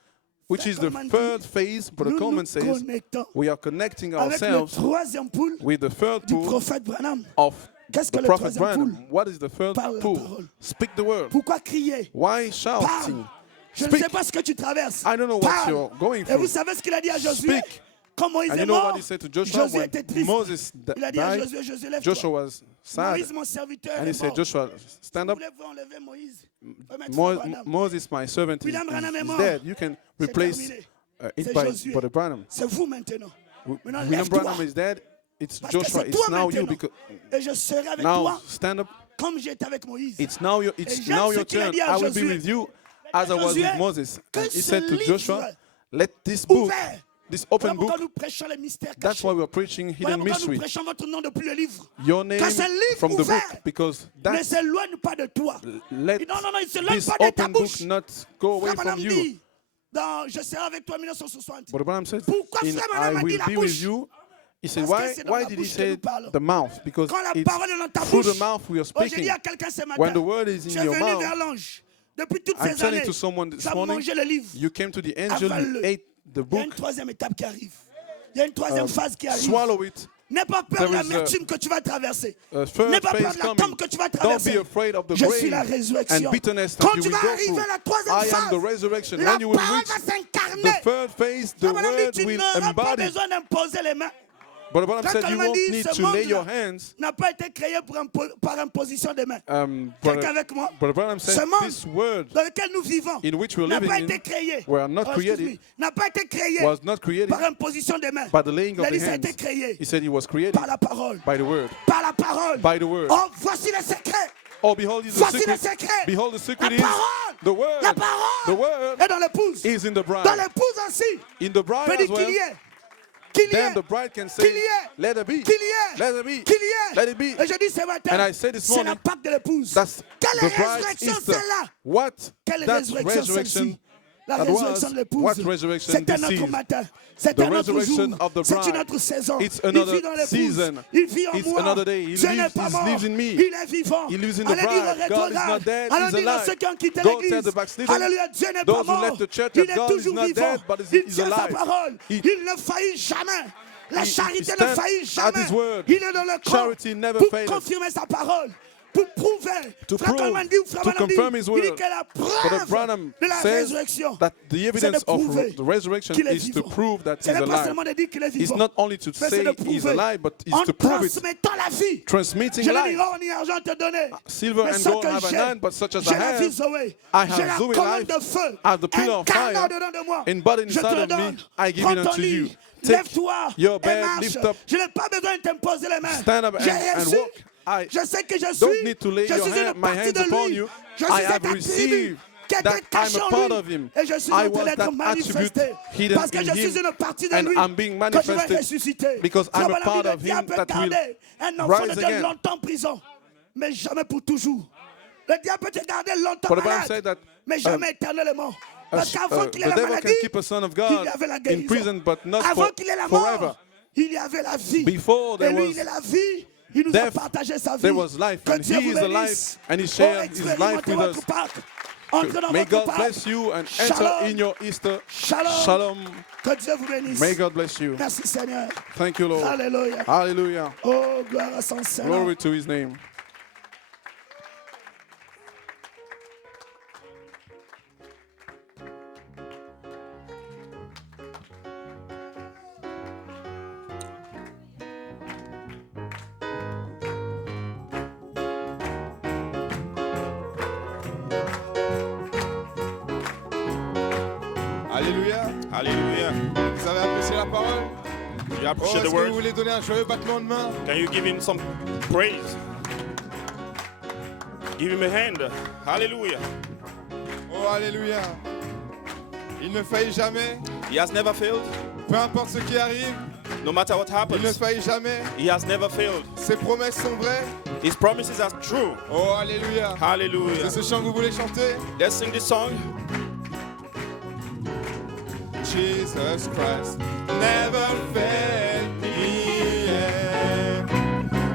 which is the Coleman third dit, phase, Brother nous Coleman nous says, connectons we are connecting avec le ourselves troisième poule with the third du pool prophète Branham. of Qu'est-ce que the le prophet troisième Branham. What is the third Parle la pool? parole. Speak the word. Pourquoi crier? Why Parle. shouting? Je ne Speak. sais pas ce que tu traverses. I don't know what Parle. you're going Et vous through. savez ce qu'il a dit à Josué? Speak. Quand Moïse And est you know mort, what he said to Joshua Josué était when triste. Moses Il a dit à died? Josué, Josué, lève-toi. Joshua was sad. Moïse, mon serviteur, And he est said, mort. Joshua, stand up. Vous voulez enlever Moïse? Maître Branham. Moses, my servant, William Branham est is mort. dead. You can C'est replace terminé. it C'est by Josué. Brother Branham. C'est vous maintenant. Maintenant, William lève-toi. Branham is dead. It's Parce que Joshua. c'est It's toi now you. maintenant. Because Et je serai avec now, toi stand up. comme j'étais avec Moïse. It's now your. Et It's j'aime now ce your qu'il a turn. dit à I will be Josué. with you, as I was Josué, with Moses. que And he ce said to livre Joshua, let this book, ouvert. this Voilà open pourquoi book. nous prêchons les mystères That's cachés. why we're preaching Voilà hidden pourquoi nous mystery. prêchons votre nom depuis le livre. Your name Que ce livre from the book, ouvert because ne that's s'éloigne pas de toi. let Non, non, non, il ne s'éloigne this pas de ta open book bouche. not go away Frère from Branham you. dit, dans Je serai avec toi en 1960. But Branham said, Pourquoi in Frère I Branham a dit will la be bouche? with you. He said, Parce que why? c'est dans Why la did he bouche que say nous parlons. the mouth? Because Quand la it's parole est dans ta through bouche. the mouth we are Oh, j'ai dit speaking. à quelqu'un ce matin. When the word is Tu in es your venu mouth, vers l'ange. Depuis toutes I'm ces telling années, to someone tu this as morning, mangé le livre. you came to the angel, Avale-le. you ate the Il y a book, une troisième étape qui arrive. Il y a une troisième phase qui arrive. swallow it. N'aie pas peur de There is l'amertume que tu vas traverser. A N'aie third pas peur phase de la coming. tombe que tu vas Don't traverser. be afraid of the Je suis la grave résurrection. and bitterness that Quand you tu will vas go arriver through. à la troisième I am phase, the resurrection. la When you will parole reach va s'incarner. the third phase, the Frère Branham dit, word tu will n'auras pas embody. besoin d'imposer les mains. But Branham Frère said you Branham won't dit, need ce to lay your monde-là hands. n'a pas été créé par imposition des mains. Quelqu'un Brother avec moi? Branham said Ce monde this word dans lequel nous vivons in which we're n'a pas living été in créé. were not excuse created, me, n'a pas été créé was not created par imposition des mains. by the laying Il of a the dit ça a hands. été créé He said it was created par la parole. by the word. Par la parole. By the word. Oh, voici le secret. Oh, behold, is the Voici le secret. secret. Behold, the secret La is parole. the word. La parole The word est dans l'épouse. is in the Dans bride. l'épouse aussi. In the bride Peut as dire qu'il well. y est. Qu'il y Then ait. the bride can Qu'il say, y ait. let it be. Qu'il y ait. Let it be. Qu'il y ait. Let it be. Et je dis ce matin, And I say this c'est la morning, Pâque de l'épouse. That's Quelle the bride's résurrection Easter. celle-là? What? Quelle That résurrection resurrection celle-ci? La that résurrection was, de l'épouse. what resurrection C'est un this autre is? matin. C'est The un autre jour. resurrection of the C'est bride. une autre saison. It's Il another vit dans l'épouse. season. Il vit en It's moi. another day. He Je n'ai lives- pas he mort. lives in me. Il est vivant. He lives in the Allez dire bride. au God is not rétrograde. dead, Allez he's dire à alive. ceux qui ont quitté Go tell l'église. the backslidden, Alléluia, Dieu n'est those pas who mort. left the church, Il that est God is toujours not vivant. dead, but Il he's tient sa alive. parole. He- Il ne faillit jamais. La He charité ne stands faillit at jamais. his word. Il est dans le corps Charity never pour faileth. confirmer sa parole. Pour prouver. To Frère prove, Branham dit, Frère to Branham dit, confirm his il dit word. que la Brother preuve Branham de la says résurrection, that the c'est de evidence of prouver the resurrection qu'il est is to vivant. prove that Ce he's n'est pas alive. seulement de dire qu'il est It's vivant, not only to mais c'est say de he's prouver alive, but it's en to prove it. transmettant la vie. Transmitting Je n'ai life. ni or ni argent te donner. Silver Mais and ce gold que have I j'ai, none, but such as j'ai I la vie have, Zoé. I J'ai have la Zoe colonne life. de feu. I have the pillar of Incarnée fire. dedans de moi. Embodied Je te inside le of me. donne. I give Prends it ton unto you. lit. Take Lève-toi your et bed, marche. lift up. Je n'ai pas besoin de t'imposer les mains. Stand up J'ai and reçu. walk. I Je sais que je don't suis. need to lay Je your suis hand, une my partie hands de upon lui. you. Je I suis have cet attribut received qui était that caché I'm a en part lui. of him. Et je suis I en train was d'être that manifesté. attribute hidden Parce que in je suis him. une partie de And lui. I'm being Que je vais manifested ressusciter. because I'm a Frère part Branham dit, of le diable him peut that will garder un enfant de rise Dieu again. longtemps en prison, mais jamais pour toujours. Le diable peut te garder longtemps But the Bible said malade, that mais jamais éternellement. Parce qu'avant qu'il ait the la devil maladie, can keep a son of il God y avait la in guérison. prison, but not Avant qu'il ait la forever. mort, il y avait la vie. Before Et there lui, was il est la vie. Il nous a death, partagé sa vie. there was life, Que and Dieu he vous is the bénisse. life, and he Oh, shared his life expérimentez with votre us. Pâques. Entrez dans May votre God Pâques. bless you and enter Shalom. in your Easter. Shalom. Shalom. Que Dieu vous bénisse. May God bless you. Merci Seigneur. Thank you, Lord. Alléluia. Hallelujah. Oh, gloire à son Seigneur. Glory to his name. Alléluia. Hallelujah. Vous avez apprécié la parole? You Oh, appreciate est-ce the que vous word? voulez donner un joyeux battement de main? Can you give him some praise? Give him a hand. Hallelujah. Oh, alléluia. Il ne faillit jamais. He has never failed. Peu importe ce qui arrive, No matter what il ne happens, faillit jamais. he has never failed. Ses promesses sont vraies. His promises are true. Oh, alléluia. Hallelujah. C'est ce chant que vous voulez chanter? Let's sing this song. Jesus Christ never failed me yet.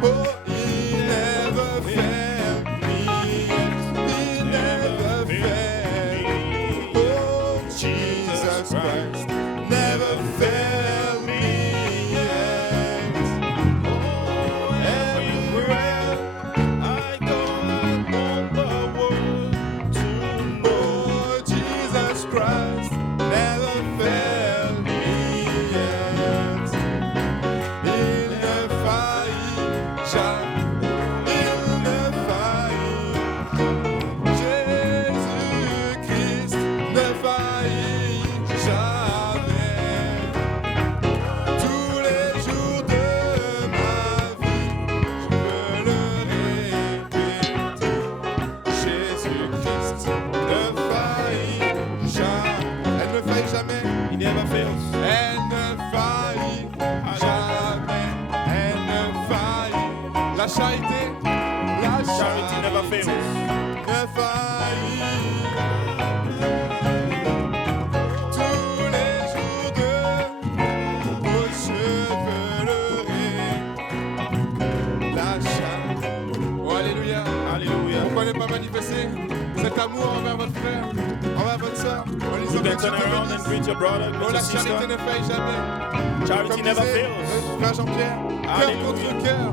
Oh, he never failed me yet. He never failed me. Oh, Jesus Christ never failed me yet. Oh, everywhere I go, I want the world to know. Oh, Jesus Christ never failed me yet. jamais. He never fails. Elle ne faillit jamais. Elle ne faillit. La charité. La Charity never charité fails. ne faillit. Tous les jours de vos chevelurées. La charité. Oh, alléluia. Hallelujah. Pourquoi ne pas manifester cet amour envers votre frère, envers votre soeur, en You lisant can que Dieu turn te around and bénisse. greet your brother, Oh, greet la your charité sister. ne faille jamais. Charity Comme never disait fails. frère Jean-Pierre, cœur Alléluia. contre cœur.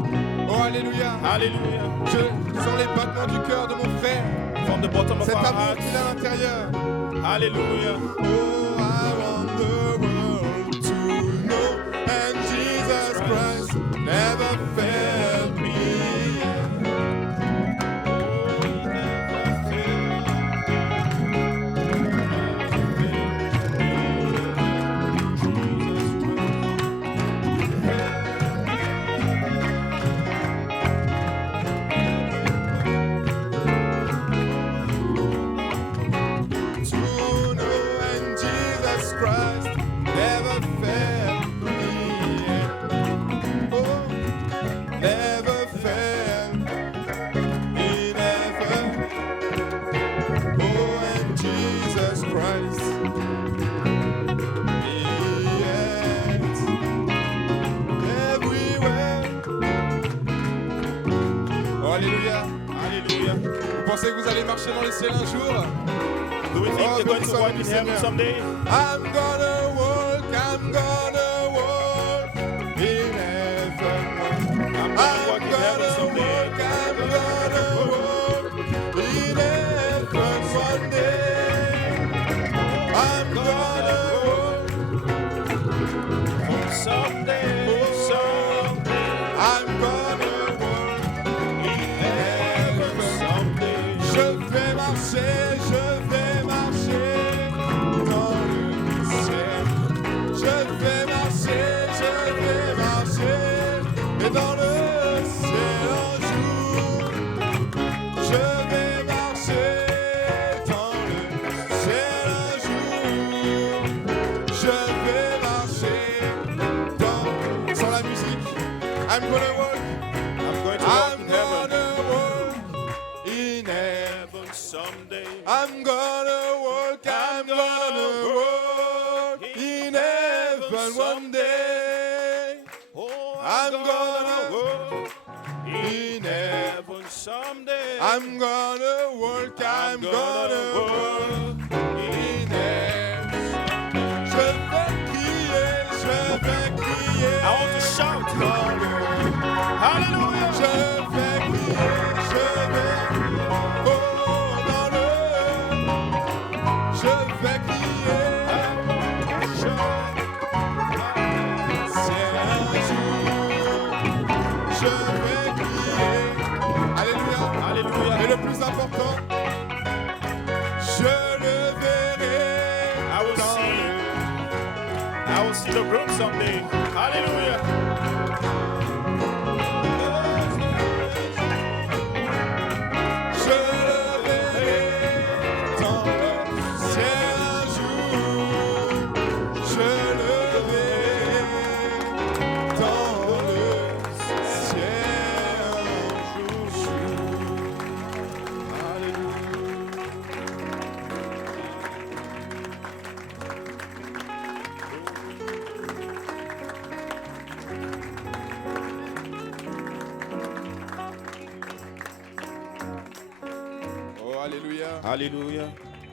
Oh, alléluia. Hallelujah. Je sens les battements du cœur de mon frère. From the bottom of Cet our amour qu'il a à hearts. l'intérieur. Hallelujah. Oh, I want the world to know and Jesus Christ never failed me. To know and Jesus Christ never failed me. Oh, never failed. He never. Oh, and Jesus Christ. Yes. Everywhere. Oh, alléluia. Hallelujah. Vous pensez que vous allez marcher dans le ciel un jour? Do we think Oh, you're going béni to soit walk le in heaven Seigneur. someday? I'm gonna walk in heaven. I'm going to walk in heaven someday. I'm gonna walk in heaven one day. I'm gonna walk, Someday, someday, I'm gonna walk in heaven. someday. Je vais marcher dans le ciel. Je vais marcher, et dans le ciel un jour. Je vais marcher dans le ciel un jour. Je vais marcher dans... Sans la musique. I'm gonna walk. I'm going to walk I'm in heaven. gonna walk in heaven. Heaven someday. I'm gonna walk in heaven one day. Oh, I'm gonna walk in heaven someday. I'm gonna walk in heaven. Je vais crier. I want to shout. Dans le... Hallelujah. Je vais crier, oh, dans le... Je vais crier. C'est un jour. Je vais crier. Alléluia. Hallelujah. Et le plus important, je le verrai. I will dans see. le... I will see the groom someday. Hallelujah. Je le verrai dans le ciel un jour. Je le verrai dans le ciel un jour. Oh, alléluia. Hallelujah.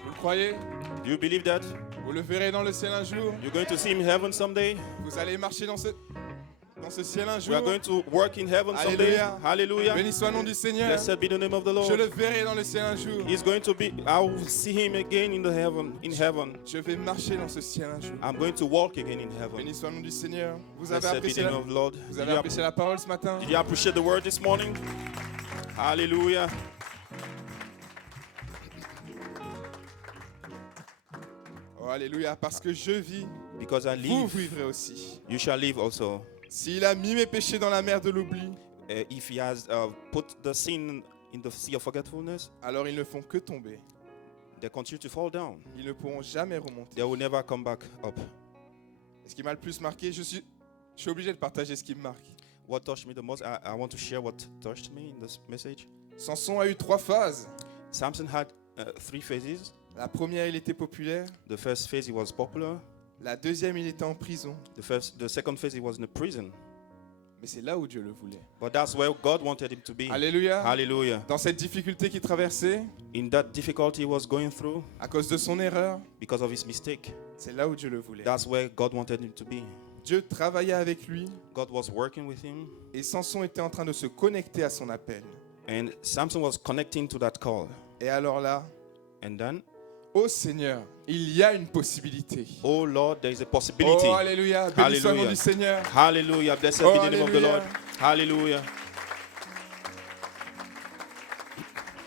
Vous le croyez? Do you believe that? Vous le verrez dans le ciel un jour. You're going to see him in heaven someday? Vous allez marcher dans ce ciel un We jour. are going to work in heaven someday. Alléluia. Hallelujah. Béni soit le nom du Seigneur. Blessed be the name of the Je le Lord. verrai dans le ciel un jour. He's going to be, I will see him again in heaven. Je vais marcher dans ce ciel un jour. I'm going to walk again in heaven. Béni soit le nom du Seigneur. Vous avez Blessed be apprécié the name of the Lord. vous avez apprécié la parole ce matin? Did you appreciate the word this morning? Hallelujah. Oh, alléluia. Parce que je vis, Because I vous live, vivrez aussi. you shall live also. S'il a mis mes péchés dans la mer de l'oubli, If he has put the sin in the sea of forgetfulness, alors ils ne font que tomber. they continue to fall down. Ils ne pourront jamais remonter. They will never come back up. Et ce qui m'a le plus marqué, je suis obligé de partager ce qui me marque. What touched me the most, I want to share what touched me in this message. Samson a eu 3 phases. Samson had 3 phases. La première, il était populaire. The first phase, he was popular. La deuxième, il était en prison. The second phase, he was in a prison. Mais c'est là où Dieu le voulait. But that's where God wanted him to be. Alléluia. Hallelujah. Dans cette difficulté qu'il traversait, In that difficulty he was going through, à cause de son erreur, because of his mistake, c'est là où Dieu le voulait. that's where God wanted him to be. Dieu travaillait avec lui God was working with him, et Samson était en train de se connecter à son appel. and Samson was connecting to that call. Et alors là, And then, oh Seigneur, il y a une possibilité. oh Lord, there is a possibility. Oh Alléluia, béni soit le nom Hallelujah. du Seigneur. Hallelujah. Blessed Oh, be the name of the hallelujah. Lord. Hallelujah.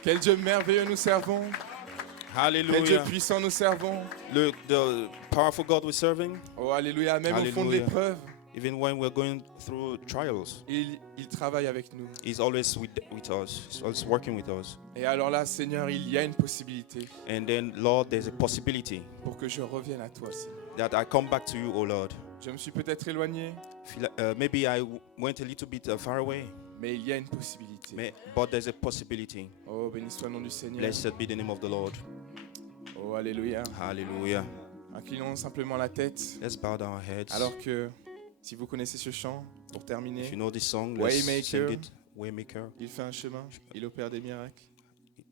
Quel Dieu merveilleux nous servons. Quel Dieu Hallelujah. puissant nous servons. The powerful God we're serving, Oh Alléluia, même au fond de Hallelujah. l'épreuve, even when we're going through trials, il travaille avec nous. He's always with us. He's always working with us. Et alors là, Seigneur, il y a une possibilité And then, Lord, there's a possibility pour que je revienne à toi, Seigneur. that I come back to you, oh Lord. Je me suis peut-être éloigné, Maybe I went a little bit far away, mais il y a une possibilité. but there's a possibility. Oh, béni soit le nom du Seigneur. Blessed be the name of the Lord. Oh, Alléluia. Hallelujah. Inclinons simplement la tête, Let's bow down our heads. alors que, si vous connaissez ce chant, pour If terminer, you know this song, let's Waymaker. sing it. Waymaker. il fait un chemin, il opère des miracles.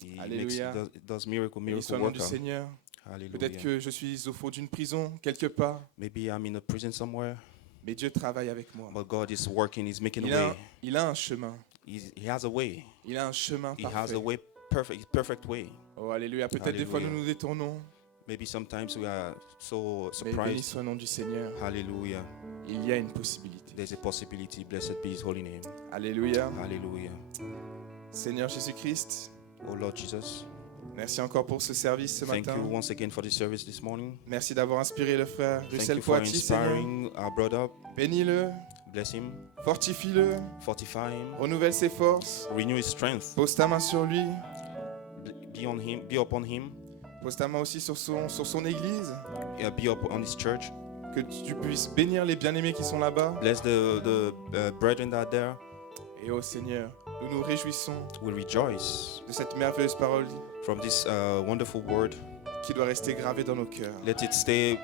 He Alléluia. does miracle Béni soit le nom du worker. Seigneur. Peut-être Hallelujah. que je suis au fond d'une prison, quelque part, Maybe I'm in a prison somewhere, mais Dieu travaille avec moi. but God is working. He's making Il a a, way. il a un chemin. He has a way. Il a un chemin He has parfait. a way, perfect way. Oh, Alléluia. Peut-être des fois nous Alléluia. nous détournons, Maybe sometimes we are so mais béni surprised. soit le nom du Seigneur. Hallelujah. Il y a une possibilité. There's a possibility. Blessed be His holy name. Alléluia. Hallelujah. Seigneur Jésus-Christ, Oh Lord Jesus, merci encore pour ce service ce thank matin. you once again for this service this morning. Merci d'avoir inspiré le frère Thank Russell you for Poitiers, Seigneur. inspiring our brother. Bénis-le, Bless him, fortifie-le, fortify him, renouvelle ses forces. renew his strength. Pose ta main sur lui. Be upon him. Pose ta main aussi sur son église. Be upon his church. Que tu puisses bénir les bien-aimés qui sont là-bas. Bless the brethren that are there. Et oh Seigneur, nous nous réjouissons We rejoice de cette merveilleuse parole from this wonderful word. qui doit rester gravée dans nos cœurs. Let it stay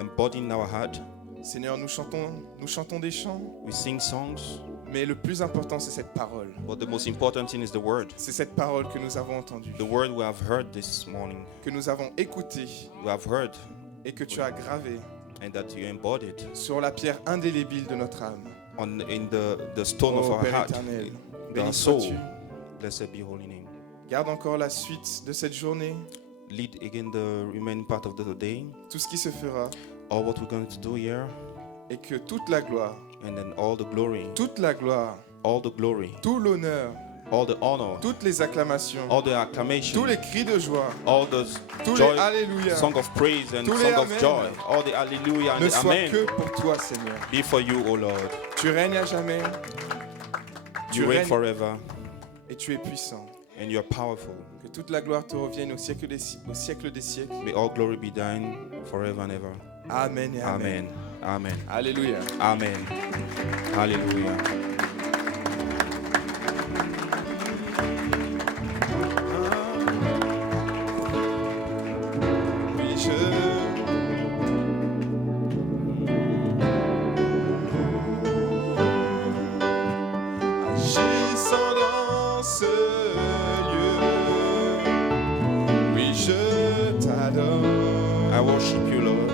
embodied in our heart. Seigneur, nous chantons des chants, We sing songs, mais le plus important c'est cette parole. but the most important thing is the word. C'est cette parole que nous avons entendue, The word we have heard this morning. que nous avons écoutée We have heard et que tu as gravée and that you embodied sur la pierre indélébile de notre âme. in the stone of Oh our Père heart, éternel, our béni soul. sois-tu. Blessed be your holy name. Garde encore la suite de cette journée, Lead again the remaining part of the day, tout ce qui se fera, all what we're going to do here, et que toute la gloire, and then all the glory, tout l'honneur, all the honor, toutes les acclamations, all the acclamation, tous les cris de joie, all the tous joy, les alléluia song of praise and tous les song of amen joy, all the hallelujah ne and soient amen que pour toi, Seigneur. be for you, O Lord. Tu règnes à jamais, tu You reign règnes forever et tu es puissant. and you are powerful. Que toute la gloire te revienne au siècle des siècles. May all glory be thine forever and ever. Amen et amen. Amen. Amen. Alléluia. Amen. Hallelujah. Oui, agissant dans ce lieu, oui, je t'adore. I worship you, Lord.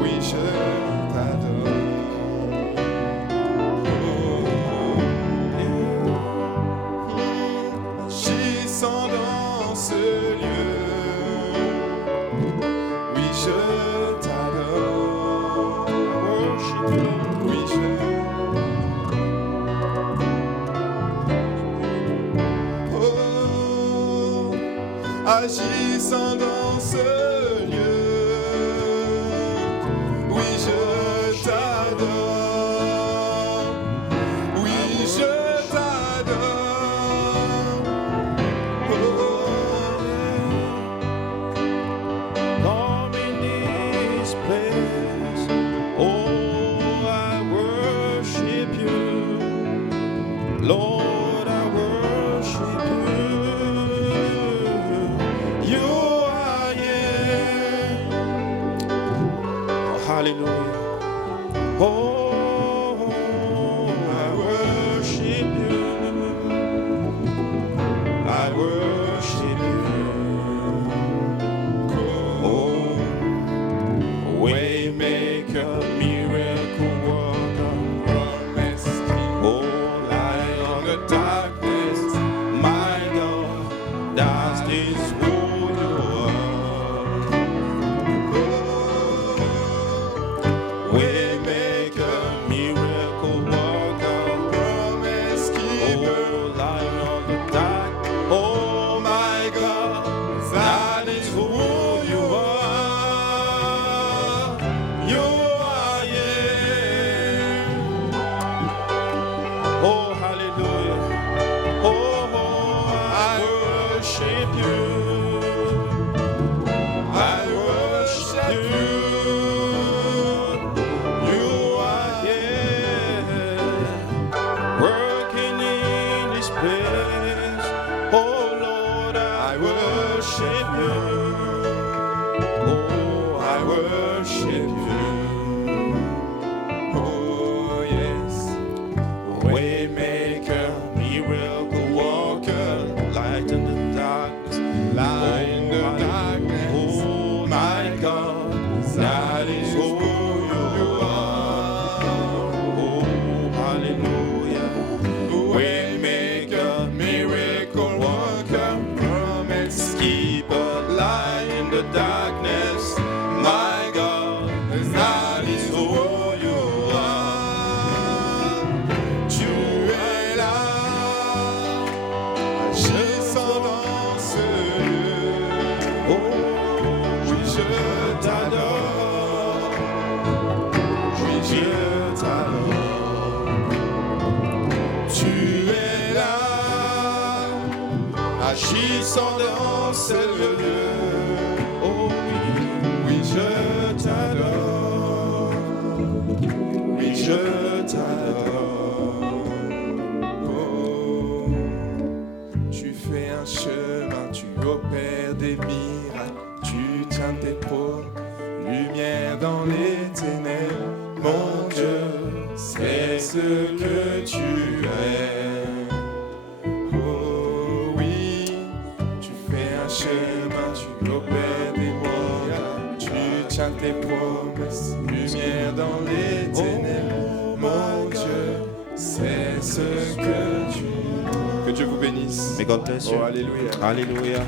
Oui, je t'adore. Agissant dans ce lieu, oui, je t'adore. I worship you. Oui, oh, agissant dans ce lieu, oui, je t'adore. Oui, je t'adore. Oh, hallelujah. Oh, I worship you. I worship you. Oh, waymaker, miracle worker, promise keeper. Oh, light on the darkness, my God, that is who you are. Waymaker, miracle worker, promise keeper. Oh, light on the dark. Oh my God, that is who you are. You are, yeah. Oh, hallelujah. Oh, I worship you. I worship you. You are here, working in this place. Oh Lord, I worship you. Oh, I worship you. Oh yes, waymaker, miracle worker, light in the darkness, light in the darkness. Oh my God, that is who you are. Oh, hallelujah. Waymaker, miracle worker, promise keeper, light in the darkness. My God, that is who you are. Tu es là, agissant dans ce lieu. Oh, oui, je t'adore. Oui, je t'adore. Tu es là, agissant dans ce lieu. Oh oui, oui, je t'adore. Oui, je t'adore. Oh, tu fais un chemin, tu opères des miracles, tu tiens tes promesses, lumière dans les ténèbres. Mon Dieu, c'est ce que tu es. Oh oui, tu fais un chemin, tu opères des miracles, tu tiens tes promesses, lumière dans les ténèbres. Mon Dieu, c'est ce que tu es. Que Dieu vous bénisse. May God bless you. Oh, alléluia. Hallelujah.